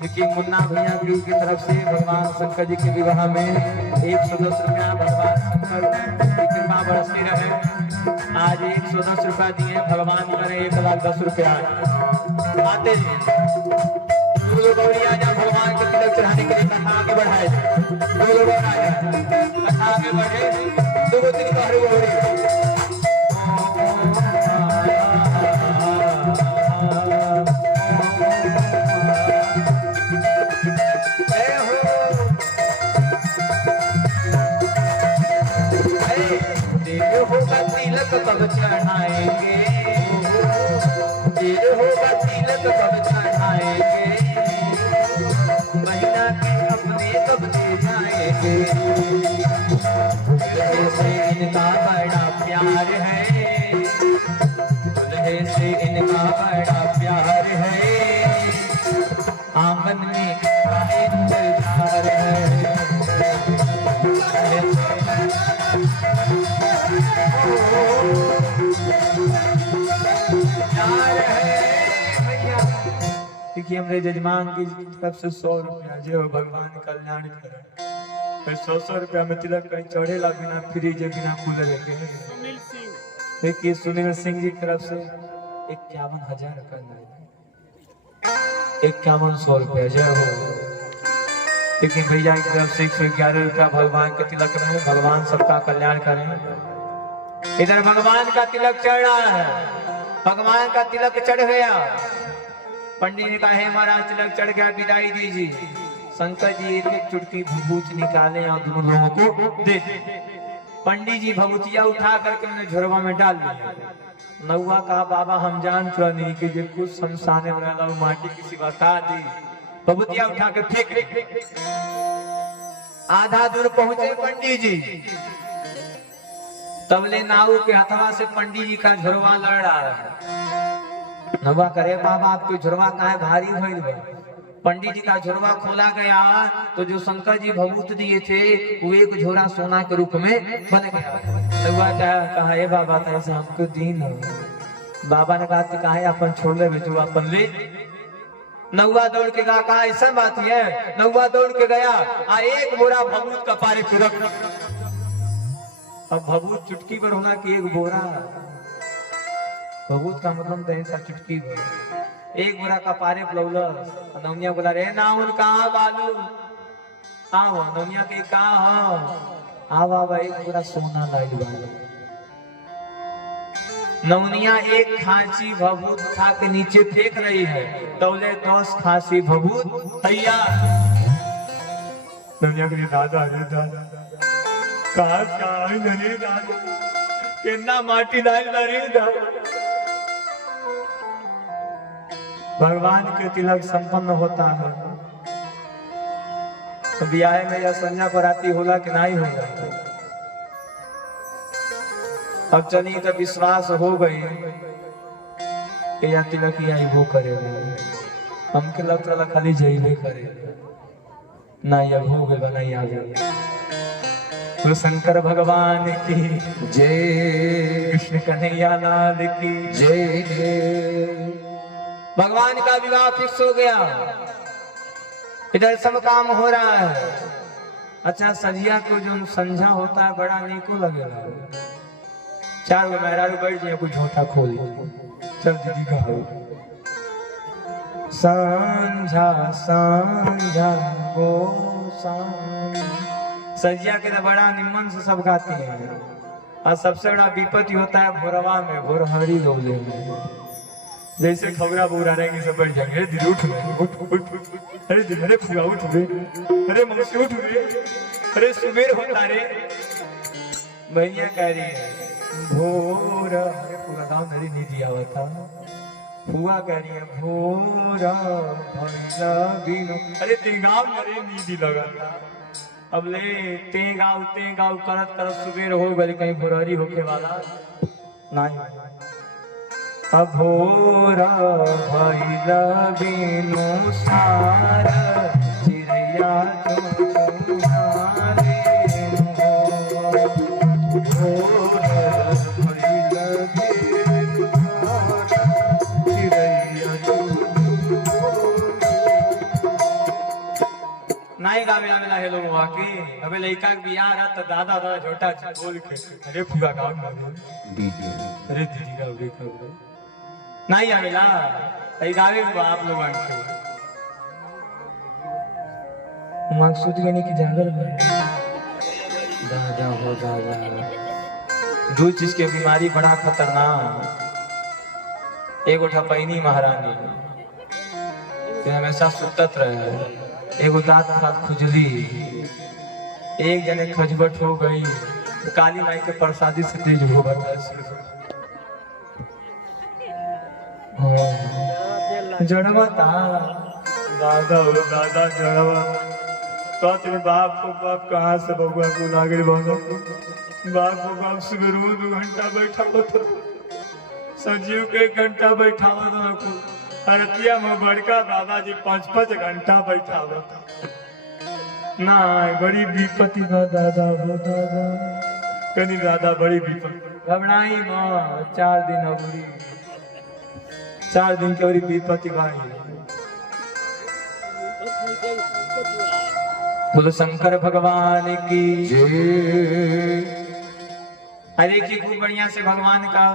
देखिए मुन्ना भैया की तरफ से भगवान शंकर जी के विवाह में 110 रुपया भगवान शंकर की कृपा बरसती रहे। आज 110 रुपया दिए, भगवान करे 1,10 रुपया आते जी। भगवान के तिलक चढ़ाने के लिए कथा आगे बढ़ाए, कथा आगे बढ़े। दो तिलक होगा तिलक कब चढ़ाएंगे, देर होगा तिलक कब चढ़ाएंगे। महीना के अपने कब दे जाएंगे। दुल्हे से इनका बड़ा प्यार है, दुल्हे से इनका बड़ा प्यार है। आंगन में इंतजार है। देखिए हमरे जजमान की तरफ से 100 रुपया जो भगवान कल्याण करे। 100 रुपया में तिलक कहीं चढ़ेला बिना फ्रिज बिना कूलर के। देखिए सुनील सिंह जी की तरफ से 51,000 रुपया, 5100 रुपया जय हो। लेकिन भैया की तरफ से 111 रुपया भगवान के तिलक में। भगवान सबका कल्याण करें। इधर भगवान का तिलक चढ़ रहा है, भगवान का तिलक चढ़ गया। पंडित ने कहा हे महाराज तिलक चढ़ गया, विदाई दीजिए। शंकर जी एक एक चुटकी भभूत निकाले और दोनों लोगों को दे। पंडित जी भभूतिया उठा करके उन्हें झोरवा में डाल दिया। नौवा कहा बाबा हम जान चुरा नहीं कि ये कुछ शमशाने वाला माटी की सिवा का दी। भभूतिया उठा के फेंक। आधा दूर पहुंचे पंडित जी, तबले नाऊ के हथवा से पंडित जी का झुरवा लड़ रहा है। नौवा करे बाबा आपको झुरवा कहाँ है भारी भइल बा। पंडित जी का झुरवा खोला गया तो जो शंकर जी भभूत दिए थे वो एक झोरा सोना के रूप में बन गया। नौवा कहा हे बाबा ऐसे हमको दीन हो। बाबा ने कहा कि कहा अपन छोड़ ले जो अपन ले। नौवा दौड़ के कहा ऐसा बात है। नौवा दौड़ के गया एक बोरा भभूत का पारे पे रख। अब भभूत चुटकी पर होना कि एक बोरा। भभूत का मतलब ऐसा चुटकी पर एक बोरा का पारे बुलौला। नौनिया बोला रे नाउन कहाँ बालू आओ। नौनिया के कहा हो आ बाबा एक बोरा सोना लाइल बालू। नौनिया एक खांची भभूत उठा के नीचे फेंक रही है। तौले 10 खांसी भभूत तैयार। नौनिया के दादा रे दादा रे दादा कितना माटी डाल रे दादा। भगवान के तिलक संपन्न होता है। ब्याह में या संध्या बराती होला कि नहीं होला। अब चली तो विश्वास हो गई कि या तिलक ही आई वो करेगा। हमके लगता था खाली जइबे करेगा नहीं। अब हो गए नहीं आ गए। तो शंकर भगवान की जय, कृष्ण कन्हैया लाल की जय। भगवान का विवाह फिक्स हो गया। इधर सब काम हो रहा है। अच्छा सजिया को जो संझा होता है बड़ा नीको लगेगा। 4 गो मेहरारू बैठ जाए कुछ झोटा खोल चल दीदी का हो। संझा संझा गो सजिया के तो बड़ा निम्न से सब गाती है। और सबसे बड़ा विपत्ति होता है भोरवा में, भोरहरी लोले में। जैसे खबरा बुरा रहेंगे सब बैठ जाएंगे। अरे दीदी उठ उठ। अरे दीदी अरे फुआ उठ रे। अरे मौसी उठ रे। अरे सुबेर होता रे। भैया कह रही है भोर। अरे पूरा गाँव नरी नींद आवा था। फुआ कह रही है भोरा भैया बिनो। अरे ते गाँव नरे नींद लगा था। अब ले ते गाँव करत करत सुबेर हो गए। कहीं भोरहरी होके वाला नहीं। अभोरा भैला बिनु सार चिड़िया नहीं गावे आवेला है लोग वाकी। अबे लड़का के बियाह रहा तो दादा दादा छोटा बोल के अरे फुगा गाँव दीदी। अरे दीदी का उड़ी खबर नहीं आवेला गावे आप लोग मकसूद के नहीं कि जागल दादा हो दादा। 2 चीज के बीमारी बड़ा खतरनाक। एगो ठपैनी महारानी हमेशा सुतत रहे। एगो दांत खात खुजली। एक जने खजबट हो गई। काली माई के प्रसादी से तेज हो गया। जड़वा था दादा हो दादा जड़वा। तो तेरे बाप को बाप कहाँ से बबुआ को लागे बाबा बाप को बाप सुबह रोज 2 घंटा बैठा था। सजीव के 1 घंटा बैठा था। हरतिया में बड़का बाबा जी 5-5 घंटा बैठा था। ना बड़ी विपत्ति बा दादा हो दादा। कहीं दादा बड़ी विपत्ति घबराई माँ। 4 दिन अबरी 4 दिन के विपत्ति भाई। बोलो शंकर भगवान की जय। अरे की खूब बढ़िया से भगवान का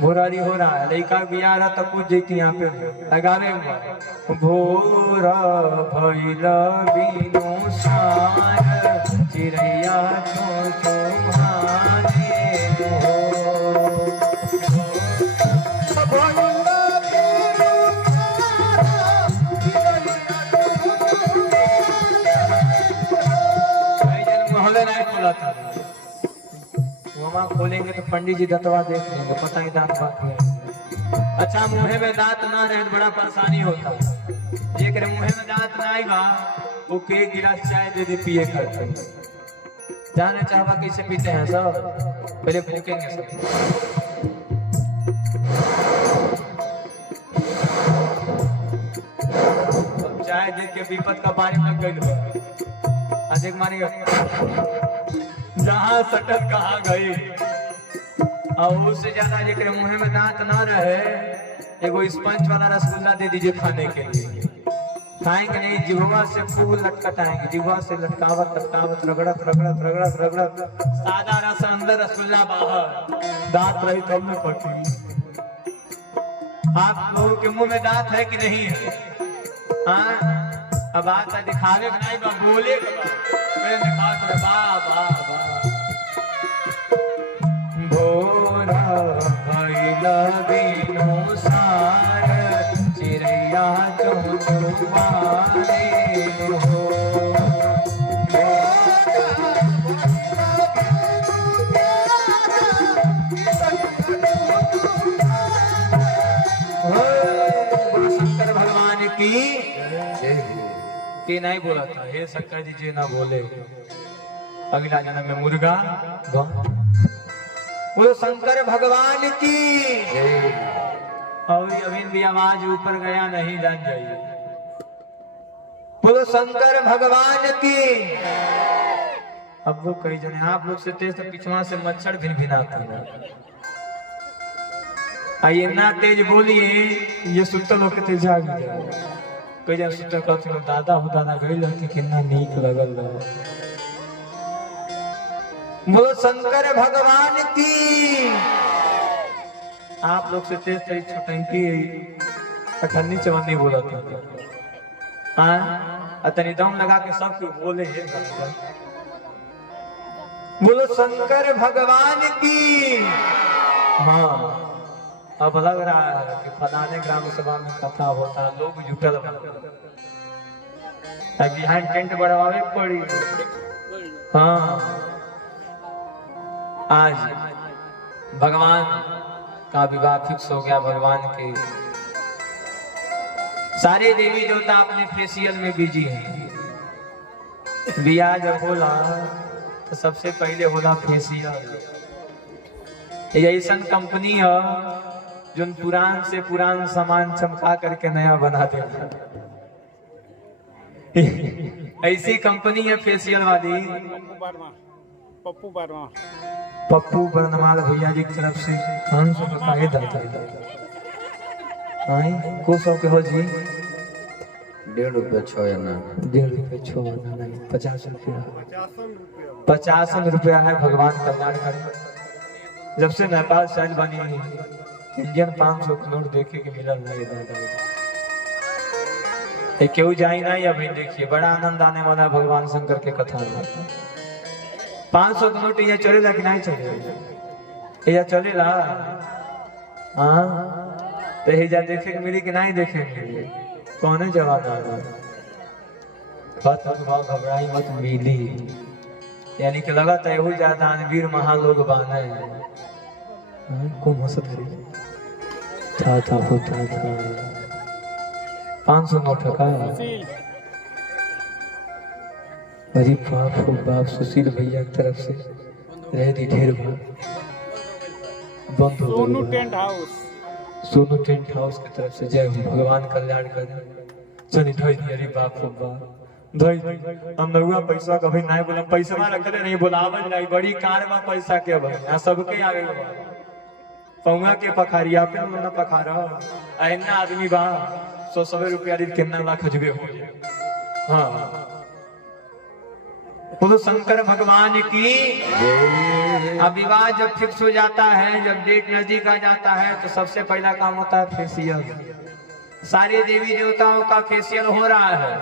भोरारी हो रहा है। लड़का भी आ रहा तब कुछ जेती यहाँ पे लगावे भोरा भैला बिनु सार चिड़ैया चो चो तो पंडित जी दतवा देख लेंगे, पता ही दांत बाकी है। अच्छा मुँह में दांत ना रहे तो बड़ा परेशानी होता। जेकर मुँह में दांत ना आएगा वो के गिलास चाय दे दे पिए करते। जाने चाहवा कैसे पीते हैं सब, पहले फूकेंगे सब। चाय देख के विपत का पानी लग गई। अधिक मानी जहां सटल कहाँ गई। और उससे ज्यादा जेकर मुँह में दांत ना रहे एगो स्पंज वाला रसगुल्ला दे दीजिए खाने के लिए। खाएंगे नहीं, जिह्वा से खूब लटकटाएंगे, जिह्वा से लटकावत लटकावत रगड़त रगड़त रगड़त रगड़त सादा रस अंदर रसगुल्ला बाहर, दांत रही तब में पटी। आप लोगों के मुंह में दांत है कि नहीं है? हाँ अब बात है दिखावे का नहीं, बोले भोरा भैला बिनु सार चिड़ैया चुमारे हो। शंकर भगवान की नहीं बोला था, हे शंकर जी जी ना बोले अगला जन्म में मुर्गा। बोलो शंकर भगवान की। और अभी भी आवाज ऊपर गया नहीं, जान जाइए। बोलो शंकर भगवान की। अब वो कही जने आप लोग से तेज तो पिछवा से मच्छर भिनभिनाता है। आइए ना तेज बोलिए, ये सुतल होके तेज जाग गया। कई जन सुतल कहते हो दादा हो दादा गई लड़की कितना नीक लगल रहा। बोलो शंकर भगवान की। आप लोग से तेज तेज छुटंकी अठन्नी चवन्नी बोला था। अतनी दम लगा के सब कुछ बोले है। बोलो शंकर भगवान की। हाँ अब लग रहा है कि फलाने ग्राम सभा में कथा होता, लोग जुटल बिहार टेंट बढ़वावे पड़ी। हाँ आज भगवान का विवाह फिक्स हो गया। भगवान के सारे देवी देवता अपने फेशियल में बिजी हैं। बियाह जब होला तो सबसे पहले होला फेशियल। ऐसा कंपनी है जो पुरान से पुरान सामान चमका करके नया बना देगा। ऐसी कंपनी है फेशियल वाली। पप्पू बरनमाल भैया जी की तरफ से 500 का काहे दाता है। को सौ के हो जी 1.5 रुपया 6 आना। 1.5 रुपया 6 आना नहीं, 50 रुपया 55 रुपया है। भगवान कल्याण करे। जब से नेपाल शैल बनी इंडियन 500 का नोट देखे के मिलल नहीं। क्यों जाई नहीं अभी देखिए, बड़ा आनंद आने वाला भगवान शंकर के कथा में। 500 का नोट यहाँ चलेगा कि नहीं चलेगा? यहाँ चलेगा। हाँ तो यहाँ देखे के मिली कि नहीं देखे मिली? कौन जवाब घबराई मत मिली। यानी कि लगा था यही ज्यादा वीर महालोग बाने कौन था 500 नोट का। अरे बाप हो बाप, सुशील भैया की तरफ से रह दी ढेर बंद हो। सोनू टेंट हाउस की तरफ से जय हो। भगवान कल्याण करे। चलिए ढोई। अरे बाप हो बाप ढोई। हम नौवा पैसा कभी नहीं बोले, पैसा रखते नहीं बोलावल नहीं। बड़ी कार में पैसा के भाई सबके आगे पौंगा के पखारिया पे ना पखारा ऐना आदमी बा 100 रुपया कितना लाख खजबे हो जाए। हाँ बोलो शंकर भगवान की। अब विवाह जब फिक्स हो जाता है, जब डेट नजदीक आ जाता है तो सबसे पहला काम होता है फेशियल। सारे देवी देवताओं का फेशियल हो रहा है।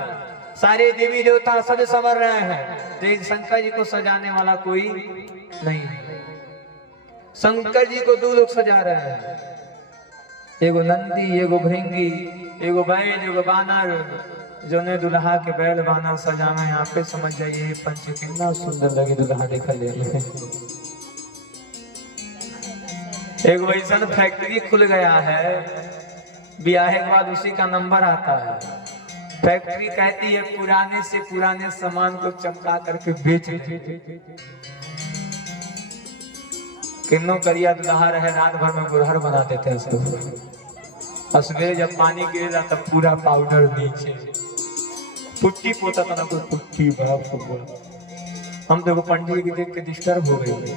सारे देवी देवता सज संवर रहे हैं। तो शंकर जी को सजाने वाला कोई नहीं। शंकर जी को 2 लोग सजा रहे हैं। एगो नंदी, एगो भृंगी, एगो बैल, एगो बानर। जो ने दुल्हा के बैल बानर सजाना है, यहाँ पे समझ जाइए पंच कितना सुंदर लगे दुल्हा देखा ले। एक वैसा फैक्ट्री खुल गया है, ब्याह के बाद उसी का नंबर आता है। फैक्ट्री कहती है पुराने से पुराने सामान को चमका करके बेच दे। किन्नो करिया दुल्हा रहे, रात भर में गुरहर बना देते हैं उसको। सवेरे जब पानी गिरेगा तब पूरा पाउडर नीचे, पुट्टी पोता था ना, कोई पुट्टी बड़ा फुटबॉल। हम देखो पंडित जी देख के डिस्टर्ब हो गए।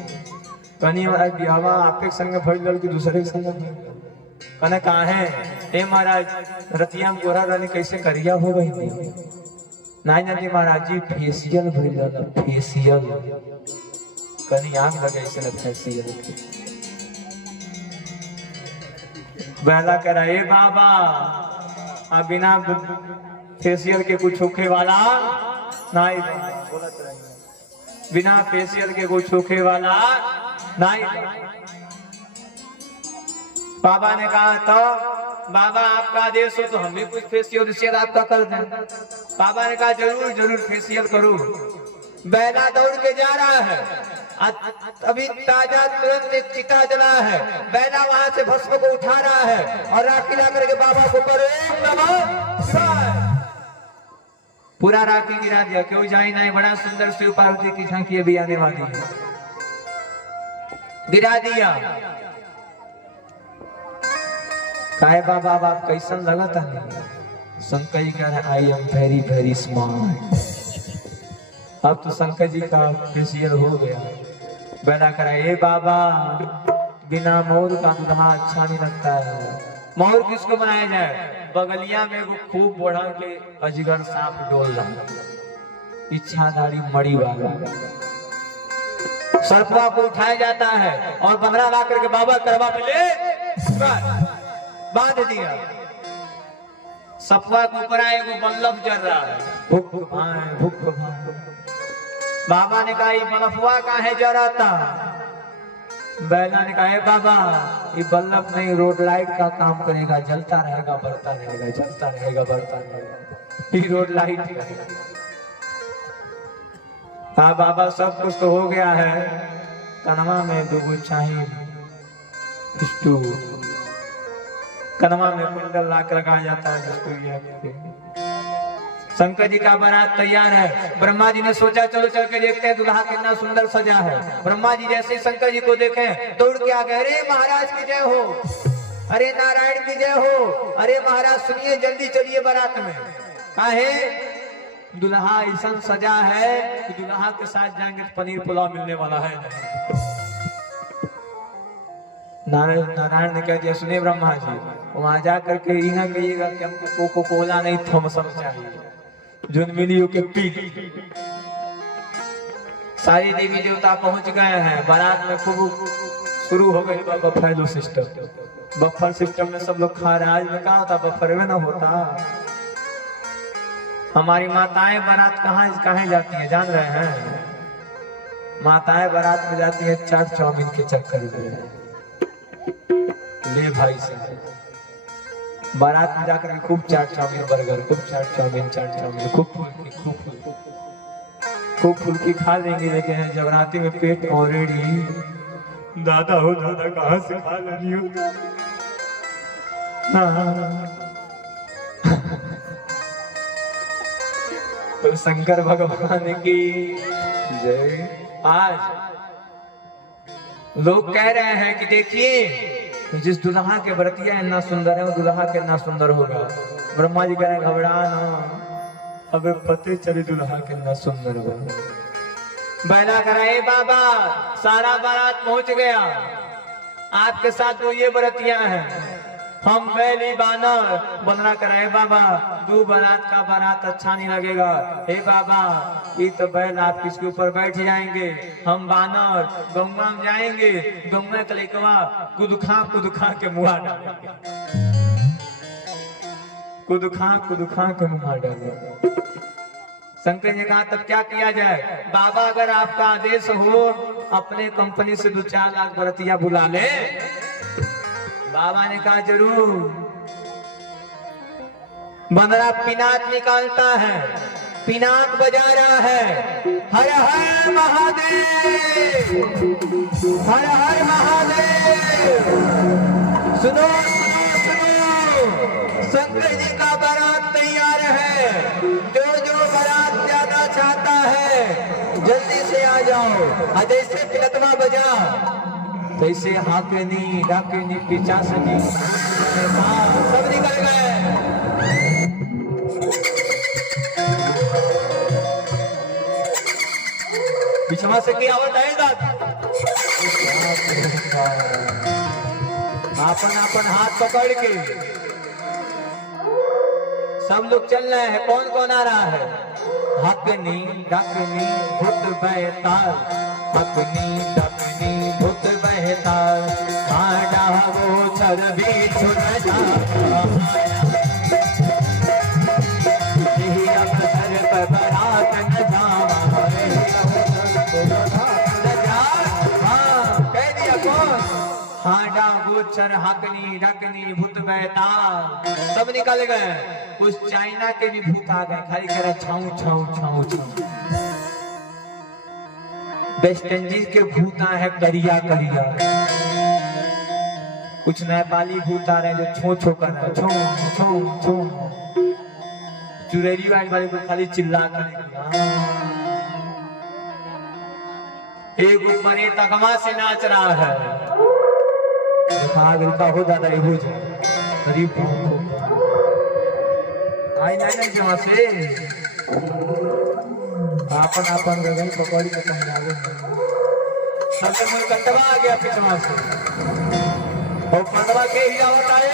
कहीं हमारा बिहावा आपके संग भइल लड़की दूसरे के संग कने कहा है ए महाराज रतिया में गोरा रानी कैसे करिया हो गई थी। नहीं जानती महाराज जी फेशियल भइल ना, फेशियल कहीं आग लगे इसे ना फेशियल बेला करा ए बाबा आ बिना फेशियल के कुछ होखे वाला नहीं, बोलत रही बिना फेशियल के कुछ होखे वाला नहीं। बाबा ने कहा तो बाबा आपका आदेश हो तो हम भी कुछ फेशियल आपका कर दें। बाबा ने कहा जरूर जरूर फेशियल करो। बैला दौड़ के जा रहा है, अभी ताजा तुरंत एक चिता जला है। बैला वहां से भस्म को उठा रहा है और राखी ला करके बाबा को पूरा राखी गिरा दिया। क्यों जाए नहीं, बड़ा सुंदर शिव पार्वती की झांकी अभी आने वाली है, गिरा दिया। काहे बाबा अब आप कैसन लगा था? शंकर जी कह रहे I am very very smart. अब तो शंकर जी का फेशियल हो गया। बैला करा ए बाबा बिना मोर का दुल्हा अच्छा नहीं लगता है। मोर किसको बनाया जाए? बगलिया में वो खूब बढ़ा के अजगर सांप डोल रहा, इच्छाधारी मड़ी वाला सर्पवा को उठाया जाता है और बंगला ला करके बाबा करवा में ले बांध दिया। सपवा के ऊपर आए वो बल्लभ जल रहा है, भुक भाए भुक भाए। बाबा ने कहा ये बल्लभवा का है जराता। बैला ने कहा बाबा ये बल्लभ नहीं रोड लाइट का काम करेगा, जलता रहेगा बढ़ता रहेगा, जलता रहेगा बढ़ता रहेगा, ये रोड लाइट है। हाँ बाबा सब कुछ तो हो गया है, कनमा में दूगो चाहिए कनमा में कुंडल ला कर लगाया जाता है। शंकर जी का बारात तैयार है। ब्रह्मा जी ने सोचा चलो चल के देखते हैं दुल्हा कितना सुंदर सजा है। ब्रह्मा जी जैसे शंकर जी को देखे दौड़ के आ गए, अरे महाराज की जय हो, अरे नारायण की जय हो, अरे महाराज सुनिए जल्दी चलिए बारात में। काहे? दुल्हा ऐसा सजा है कि दुल्हा के साथ जाएंगे तो पनीर पुलाव मिलने वाला है। नारायण ने कह दिया सुनिए ब्रह्मा जी वहां जा करके ये ना कहिएगा कि हमको कोको कोला नहीं थम्सअप चाहिए, जो मिलियो के पी। सारी देवी देवता पहुंच गए हैं। बारात में खूब शुरू हो गई बफेलो सिस्टम। बफर सिस्टम में सब लोग खा रहे। आज में कहा होता बफर में ना होता। हमारी माताएं बारात कहाँ जाती हैं जान रहे हैं? माताएं बारात में जाती है चाट चाउमीन के चक्कर में। ले भाई से बारात में जाकर खूब चाट चाउमीन बर्गर, खूब चाट चाउमीन खूब फुल्की खा लेंगे। लेकिन जब राती में पेट ऑलरेडी दादा हो दादा कहाँ से खा लेनी हो। तो शंकर भगवान की जय। आज लोग कह रहे हैं कि देखिए जिस दुल्हा के बरतिया इतना सुंदर है वो दुल्हा कितना सुंदर होगा। ब्रह्मा जी कह रहे घबरा ना, अबे पते चले दुल्हा कितना सुंदर होगा। बैला कह रहे बाबा सारा बारात पहुंच गया, आपके साथ तो ये बरतिया हैं, हम बैली बानर। बंदना करे बाबा दो बारात का बारात अच्छा नहीं लगेगा। हे बाबा ये तो बैल आप किसके ऊपर बैठ जाएंगे, हम बानर गंगा में जाएंगे, गंगा का लेकवा कुद खा के मुहा डालेंगे, कुद खा के मुहा डालेंगे। शंकर जी कहा तब क्या किया जाए? बाबा अगर आपका आदेश हो अपने कंपनी से 2-4 लाख बरतिया बुला ले। बाबा ने कहा जरूर। बंदरा पिनाक निकालता है, पिनाक बजा रहा है, हर हर महादेव, हर हर महादेव। सुनो सुनो सुनो, शंकर जी का बारात तैयार है। जो जो बारात ज्यादा चाहता है जल्दी से आ जाओ। जैसे तिलकवा बजा तैसे हाकनी डाकनी पिचासनी सब निकल गए। पिछवा से क्या आवत आएगा। अपन अपन हाथ पकड़ के सब लोग चल रहे हैं। कौन कौन आ रहा है? हकनी डकनी भूत बैताल, हकनी डकनी भूत बैताल, आडा गोचर बिछु न जावा, यही अवसर पर बारात न जावा, कह दिया कौन? हाडा गोचर हकनी डकनी भूत बैताल सब निकल गए। कुछ चाइना के भी भूत आ गए, खाली कह रहे छाऊ छाऊ छाऊ छाऊ। वेस्ट इंडीज के भूत आए हैं करिया करिया। कुछ नेपाली भूत आ रहे हैं जो छो छो कर रहे हैं, छो छो छो। चुरेली वाले को खाली चिल्ला कर। एक ऊपर तकमा से नाच रहा है। का हो दादा हो जाए आई नहीं जहाँ से आपन आपन गई पकड़ी के समझावे सबसे मुझे कटवा आ गया पिछवा से और पंडवा के ही बताए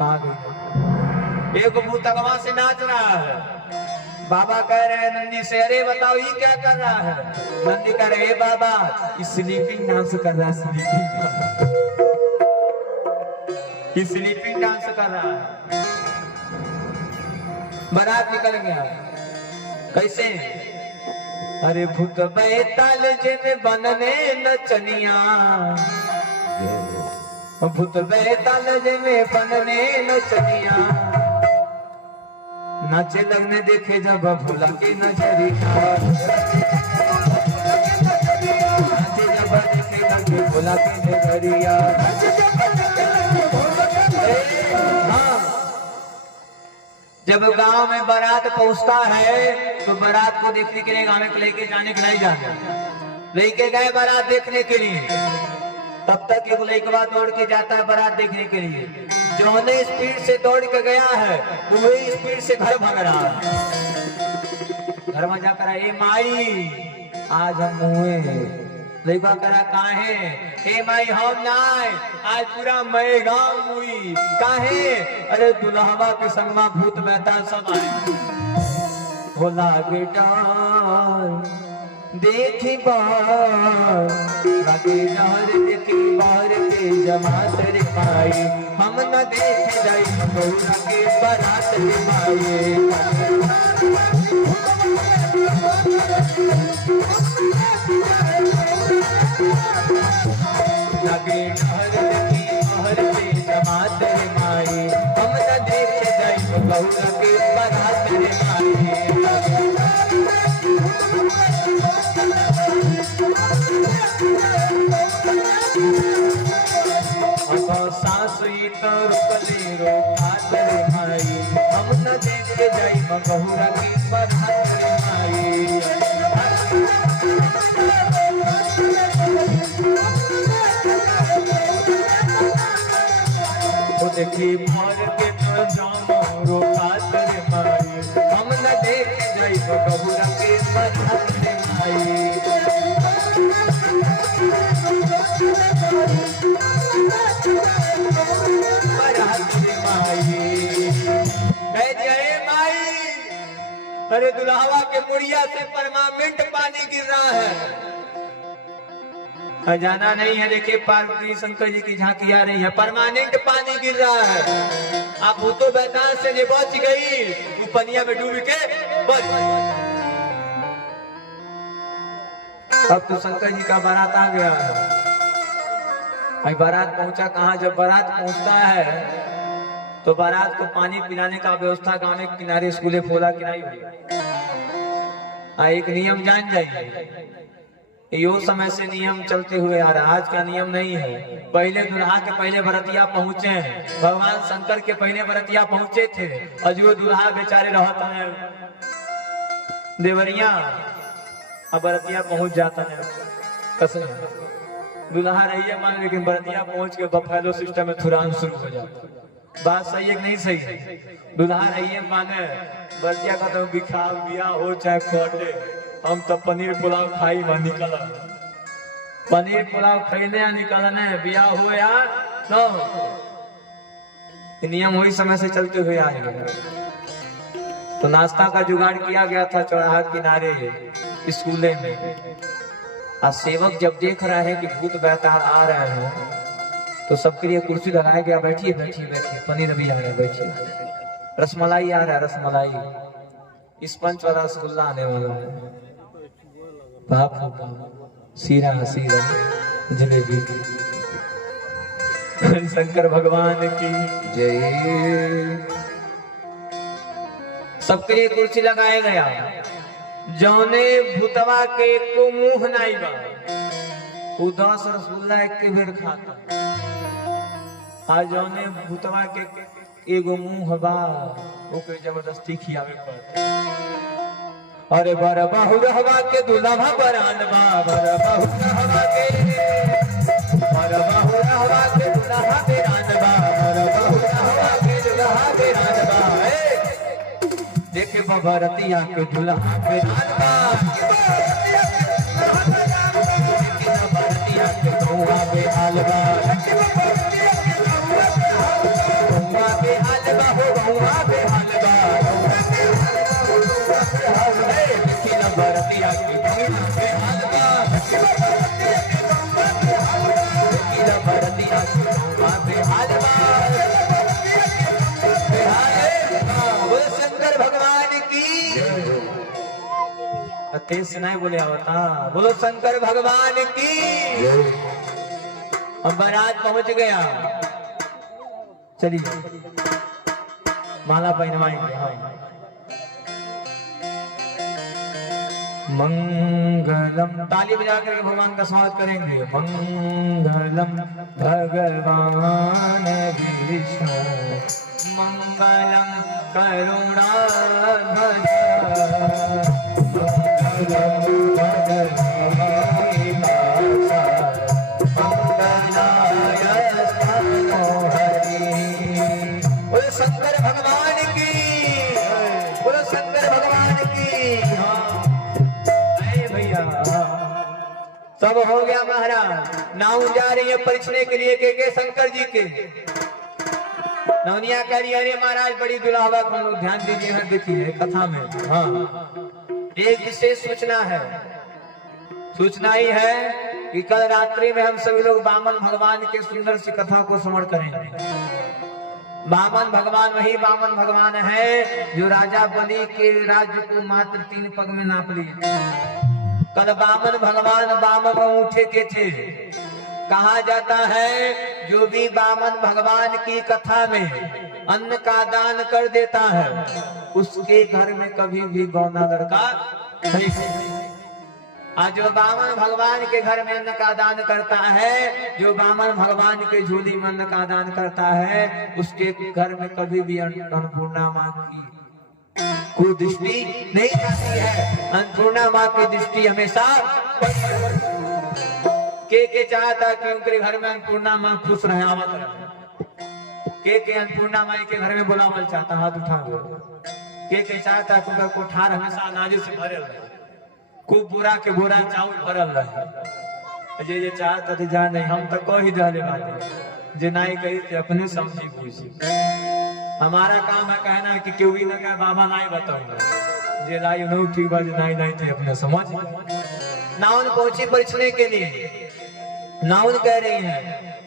आ गई। एक भूतकवा से नाच रहा है। बाबा कह रहे हैं नंदी से, अरे बताओ ये क्या कर रहा है? नंदी कह रहे बाबा स्लीपिंग डांस कर रहा है, स्लीपिंग डांस कर रहा है। बारात निकल गया। कैसे? अरे भूत बैताल जिन बनने नचनिया, भूत बैताल जिन बनने नचनिया, नाचे लगने देखे जब भूला की नजरिया, नाचे जब देखे लगे भूला की नजरिया। हाँ, जब गांव में बारात पहुंचता है तो बारात को देखने के लिए गांव में लेके जाने के नहीं जाना, लेके गए बारात देखने के लिए। तब तक एक लड़का दौड़ के जाता है बारात देखने के लिए। जो स्पीड से दौड़ के गया है वही स्पीड से घर भाग रहा है। घर में जाकर ए माई आज हम हुए लड़का करा काहे? ए माई हम नाय आज पूरा मैं गांव हुई काहे? अरे दुल्हवा के संगमा भूत बैताल सब आए। भोला बेटा देखी बार देखी बार के जमात रे माई, हम न देख जाई गौरा के बारात रे माई। लगे डर देखी बार के जमात रे माई, हम न देख जाई गौरा के बारात रे माई। सासुई तो रुकले रोकात रे माई, हम न देख जाई गौरा की बारात रे माई। देखी भर के तो जाम रोकात रे माई, हम न देख जाई गौरा की बारात रे माई। अरे दुल्हावा के मुड़िया से परमानेंट पानी गिर रहा है। खजाना नहीं है। देखिए पार्वती शंकर जी की झांकी आ रही है, परमानेंट पानी गिर रहा है। आप भूतो बैताल से ये बच गई, वो पनिया में डूब के बच। अब तो शंकर जी का बारात आ गया है। भाई बारात पहुंचा कहाँ? जब बारात पहुंचता है तो बारात को पानी पिलाने का व्यवस्था गांव में किनारे स्कूले फोला किनाई हुई। एक नियम जान जाइए, यो समय से नियम चलते हुए आ रहा, आज का नियम नहीं है। पहले दुल्हा के पहले बरतिया पहुंचे हैं, भगवान शंकर के पहले बरतिया पहुंचे थे, और जो दुल्हा बेचारे रहते हैं देवरिया, अब बरतिया पहुंच जाता है कसम। दुल्हा रही है मान, लेकिन बरतिया पहुंच के बफेलो सिस्टम में तुरंत शुरू हो जाता है। बात सही है कि नहीं सही है? दुल्हा रही है माने बरतिया का तो बिखा बिया हो चाहे खोटे, हम तो पनीर पुलाव खाई में निकल, पनीर पुलाव खाने निकलने बिया हो या नो, नियम वही समय से चलते हुए आ रहे हैं। तो नाश्ता का जुगाड़ किया गया था चौराहा किनारे स्कूले में। आज सेवक जब देख रहा है कि भूत बैताल आ रहे हैं तो सबके लिए कुर्सी लगाया गया, बैठिए बैठिए बैठिए, पनीर अभी आ रहा है, बैठिए, रसमलाई आ रहा है, रसमलाई, स्पंज वाला रसगुल्ला आने वाला है, बाप हो बाप, सीरा सीरा जलेबी। शंकर भगवान की जय। सबके लिए कुर्सी लगाया गया। जौने भूतवा के को मुंह नहीं बा, वो 10 रसगुल्ला एक के बेर खाता। आज जौने भूतवा के एगो मुंह बा, ओके जबरदस्ती खियावे पड़ता। अरे बर बहुरहवा के दुल्हा बरान बा, बर बहुरहवा के, बर बहुरहवा के दुल्हा बेरान बा, बर बहुरहवा के दुल्हा बेरान बा। देखे बरतिया के दुल्हा बेरान बा, बरतिया के गौआ बेहाल बा, गौआ बेहाल बा, हो गौआ बेहाल बा, बरतिया के गौआ बेहाल बा, बरतिया के गौआ बेहाल बा। शंकर भगवान की तेज से नहीं बोले आवता, बोलो शंकर भगवान की। अब बारात पहुंच गया, चलिए माला पहनवाएंगे। मंगलम, ताली बजा करके भगवान का स्वागत करेंगे। मंगलम भगवान विष्णु, मंगलम करुणाधर, बोलो शंकर भगवान की, बोलो शंकर भगवान की। हाँ भैया सब हो गया महाराज। नाव जा रही है परीक्षने के लिए के शंकर जी के। नवनिया कह रही अरे महाराज बड़ी दुल्हावा, हम लोग ध्यान दीजिए ना, देखिए कथा में। हाँ एक विशेष सूचना है, सूचना ही है कि कल रात्रि में हम सभी लोग बामन भगवान के सुंदर सी कथा को श्रवण करेंगे। बामन भगवान वही बामन भगवान है जो राजा बलि के राज्य को मात्र 3 पग में नाप लिए। कल बामन भगवान बामन अंगूठे के थे। कहा जाता है जो भी बामन भगवान की कथा में अन्न का दान कर देता है उसके घर में कभी भी गौना लड़का नहीं। आज जो बामन भगवान के घर में अन्न का दान करता है, जो बामन भगवान के झोली में अन्न का दान करता है, उसके घर में कभी भी अन्नपूर्णा माँ की कोई दृष्टि नहीं आती है। अन्नपूर्णा माँ की दृष्टि हमेशा के चाहता कि उनके घर में अन्नपूर्णा माँ खुश रहे, आवत रहे। के अन्नपूर्णा माई के घर में बुलावल चाहता, हाथ उठा के चाहता कि उनका कोठार हमेशा अनाज से भरल रहे, खूब बोरा के बोरा चावल भरल रहे। जे चाहता थे जा नहीं, हम तो कही दे बात जे नहीं कही थे अपने समझी पूछी। हमारा काम है कहना कि क्यों भी ना कहे बाबा नहीं बताऊंगा, जे लाई नहीं ठीक बात नहीं थे अपने समझ। नाउन पहुंची परीक्षने के लिए। नाउन कह रही है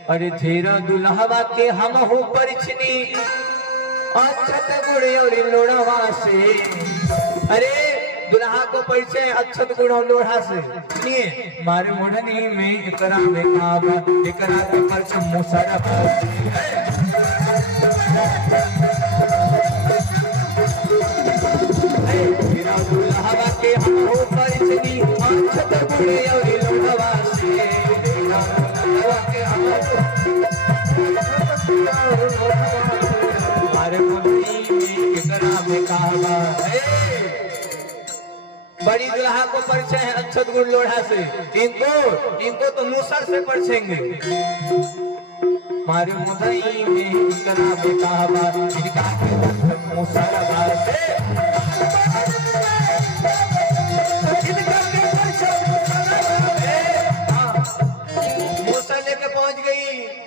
अरे धीरा दुल्हवा के हम हो परीक्षनी अच्छत गुड़ और लोढ़वा से। अरे दुल्हा को परिचय अच्छत गुड़ और लोढ़ा से। सुनिए मारे मोढ़नी में एकरा में आवा, एकरा के परचम मुसरफ धीरा दुल्हवा के हम हो परीक्षनी अच्छत गुड़ और हमारे मुंडी में कितना बेकाबा है। बड़ी दुल्हा को परिचय है अक्षत गुड़ लोढ़ा से, इनको तो मूसर से परिचेंगे। हमारे मुंडी में कितना बेकाबा, इनका मूसर से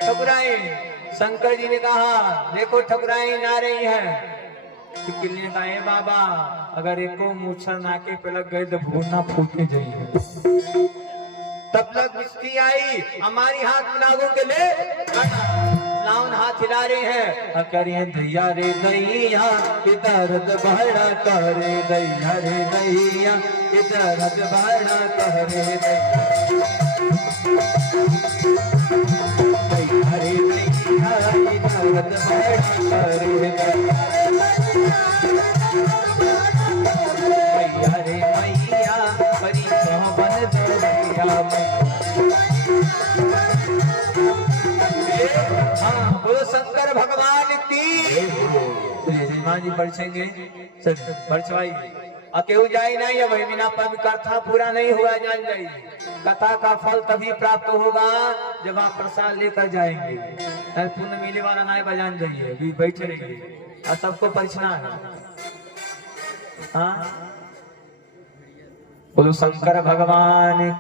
ठकुराइन। शंकर जी ने कहा देखो ठकुराइन आ रही है। किले का है बाबा, अगर एको मूछर नाके पे लग गए तो भूना फूटे जाइए। तब तक बिस्ती आई, हमारी हाथ नागों के ले नाउन हाथ हिला रही है, करिए दैया रे दैया दर्द बहरा करे, दैया रे दैया दर्द बहरा करे, हरे मैया दर्द बहरा करे, मैया रे मैया परी बन दो। हाँ बोलो शंकर भगवान की। मां जी पढ़ेंगे पढ़वाई अकेले जाए नहीं, अब बिना पर कथा पूरा नहीं हुआ जान जाइए। कथा का फल तभी प्राप्त होगा जब आप प्रसाद लेकर जाएंगे। पुण्य मिले वाला नहीं बजान जाइए, अभी बैठे रहिए और सबको परिचना है। हाँ बोलो शंकर भगवान